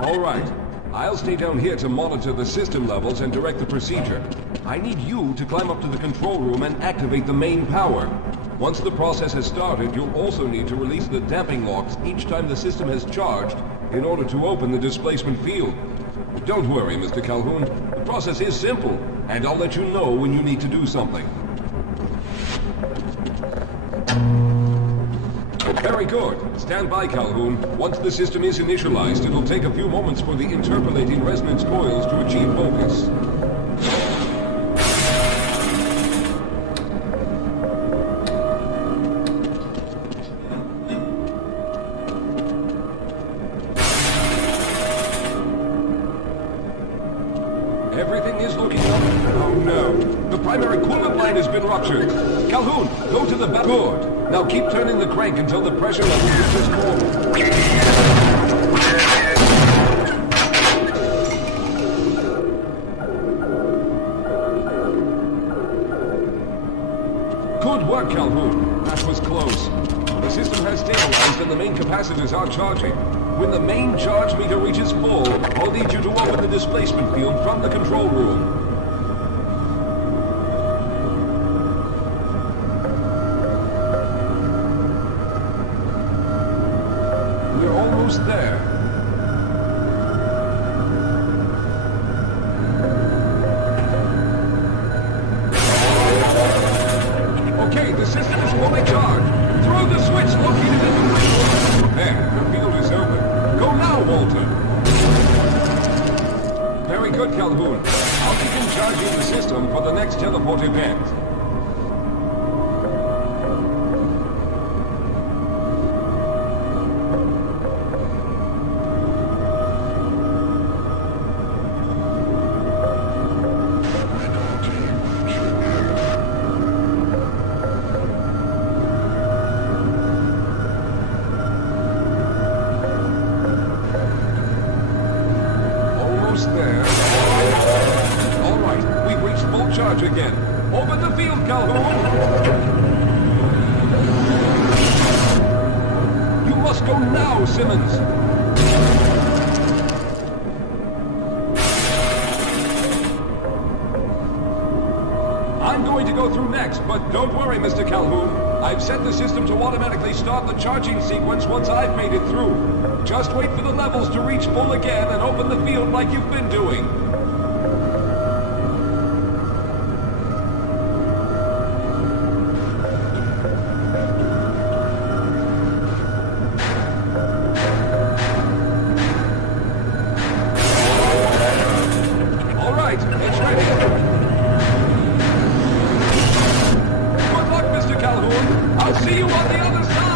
All right. I'll stay down here to monitor the system levels and direct the procedure. I need you to climb up to the control room and activate the main power. Once the process has started, you'll also need to release the damping locks each time the system has charged in order to open the displacement field. Don't worry, Mr. Calhoun. The process is simple, and I'll let you know when you need to do something. Very good. Stand by, Calhoun. Once the system is initialized, it'll take a few moments for the interpolating resonance coils to achieve focus. Everything is looking up. Oh no. The primary coolant line has been ruptured. Calhoun, go to the back. Good. Now keep turning the crank until the pressure level reaches normal. Good work, Calhoun. That was close. The system has stabilized and the main capacitors are charging. When the main charge meter reaches full, I'll need you to open the displacement field from the control room. We're almost there. Okay, the system is fully charged. Throw the switch located in the window. There, the field is open. Go now, Walter. Very good, Calhoun. I'll begin charging the system for the next teleport event. There. All right, we've reached full charge again. Open the field, Calhoun. You must go now, Simmons. I'm going to go through next, but don't worry, Mr. Calhoun. I've set the system to automatically start the charging sequence once I've made it through. Just wait for the levels to reach full again and open the field like you've been doing. All right, it's ready. Good luck, Mr. Calhoun. I'll see you on the other side.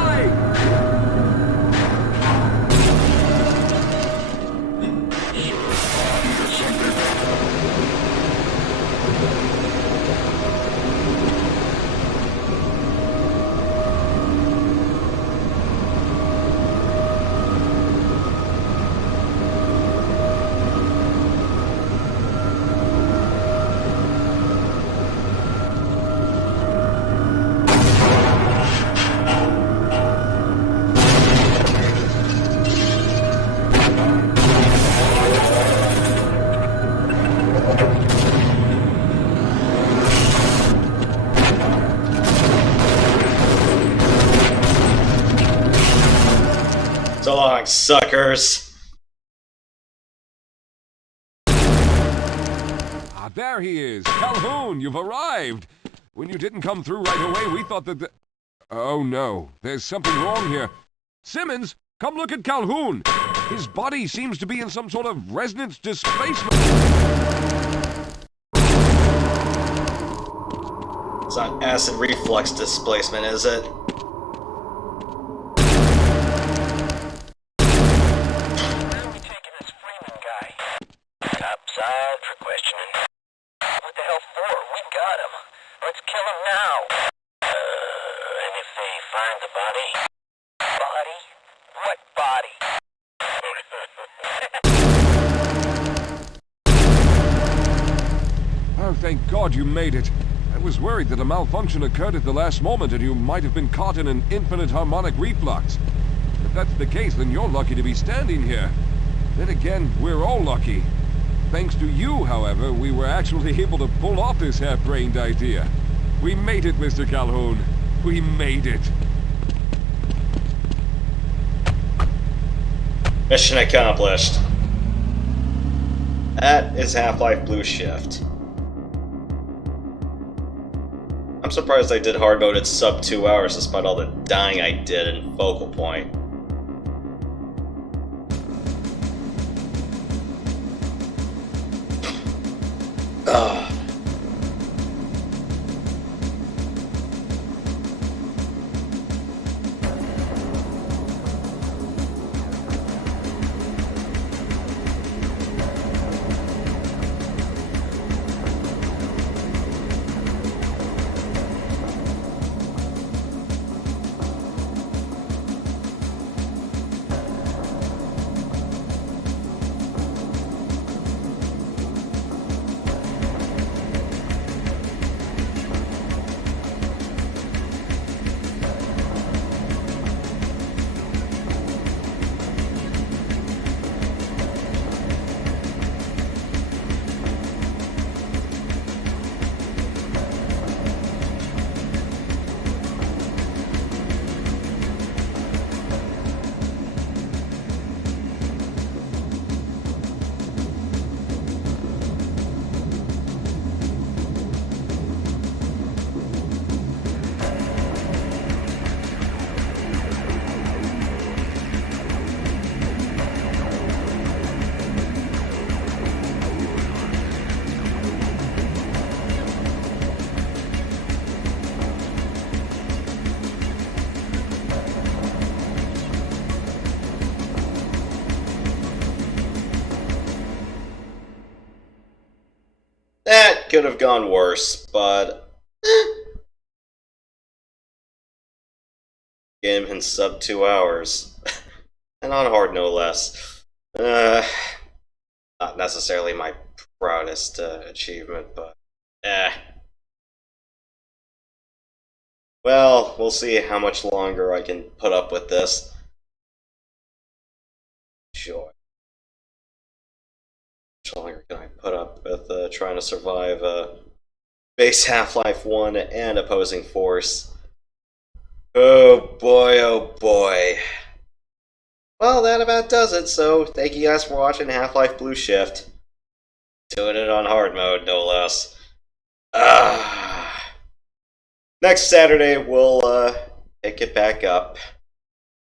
So long, suckers. Ah, there he is. Calhoun, you've arrived. When you didn't come through right away, we thought that Oh no, there's something wrong here. Simmons, come look at Calhoun. His body seems to be in some sort of resonance displacement. It's not acid reflux displacement, is it? What the hell for? We got him. Let's kill him now. And if they find the body? Body? What body? Oh, thank God you made it. I was worried that a malfunction occurred at the last moment and you might have been caught in an infinite harmonic reflux. If that's the case, then you're lucky to be standing here. Then again, we're all lucky. Thanks to you, however, we were actually able to pull off this half-brained idea. We made it, Mr. Calhoun. We made it. Mission accomplished. That is Half-Life Blue Shift. I'm surprised I did hard mode at sub 2 hours despite all the dying I did in Focal Point. Ugh. That could have gone worse, but game in sub 2 hours. And on hard no less. Not necessarily my proudest achievement, but well, we'll see how much longer I can put up with this. Sure. How much longer can I put up with trying to survive base Half-Life 1 and opposing force? Oh boy, oh boy. Well, that about does it, so thank you guys for watching Half-Life Blue Shift. Doing it on hard mode, no less. Next Saturday, we'll pick it back up.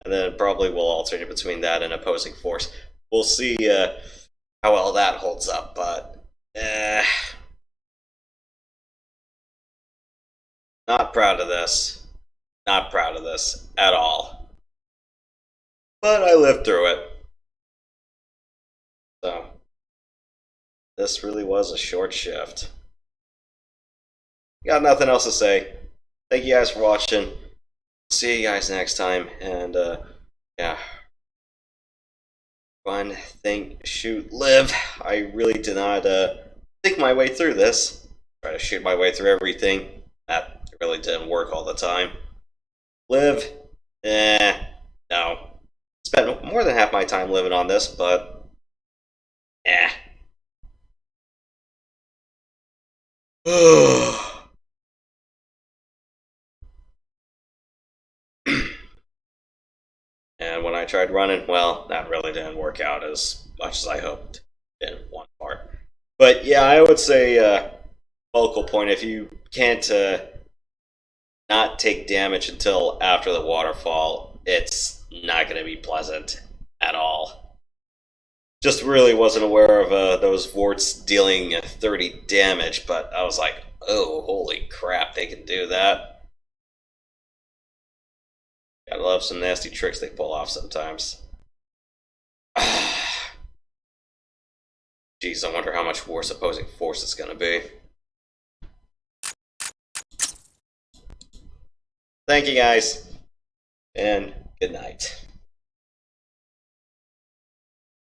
And then probably we'll alternate between that and opposing force. We'll see how well that holds up, but not proud of this. Not proud of this at all. But I lived through it. So, this really was a short shift. Got nothing else to say. Thank you guys for watching. See you guys next time, and yeah. Fun, think, shoot, live. I really did not think my way through this. Try to shoot my way through everything. That really didn't work all the time. Live? No. Spent more than half my time living on this, but And when I tried running, well, that really didn't work out as much as I hoped in one part. But yeah, I would say focal point, if you can't not take damage until after the waterfall, it's not going to be pleasant at all. Just really wasn't aware of those vorts dealing 30 damage, but I was like, oh, holy crap, they can do that. Gotta love some nasty tricks they pull off sometimes. Jeez, I wonder how much worse opposing force it's gonna be. Thank you guys, and good night.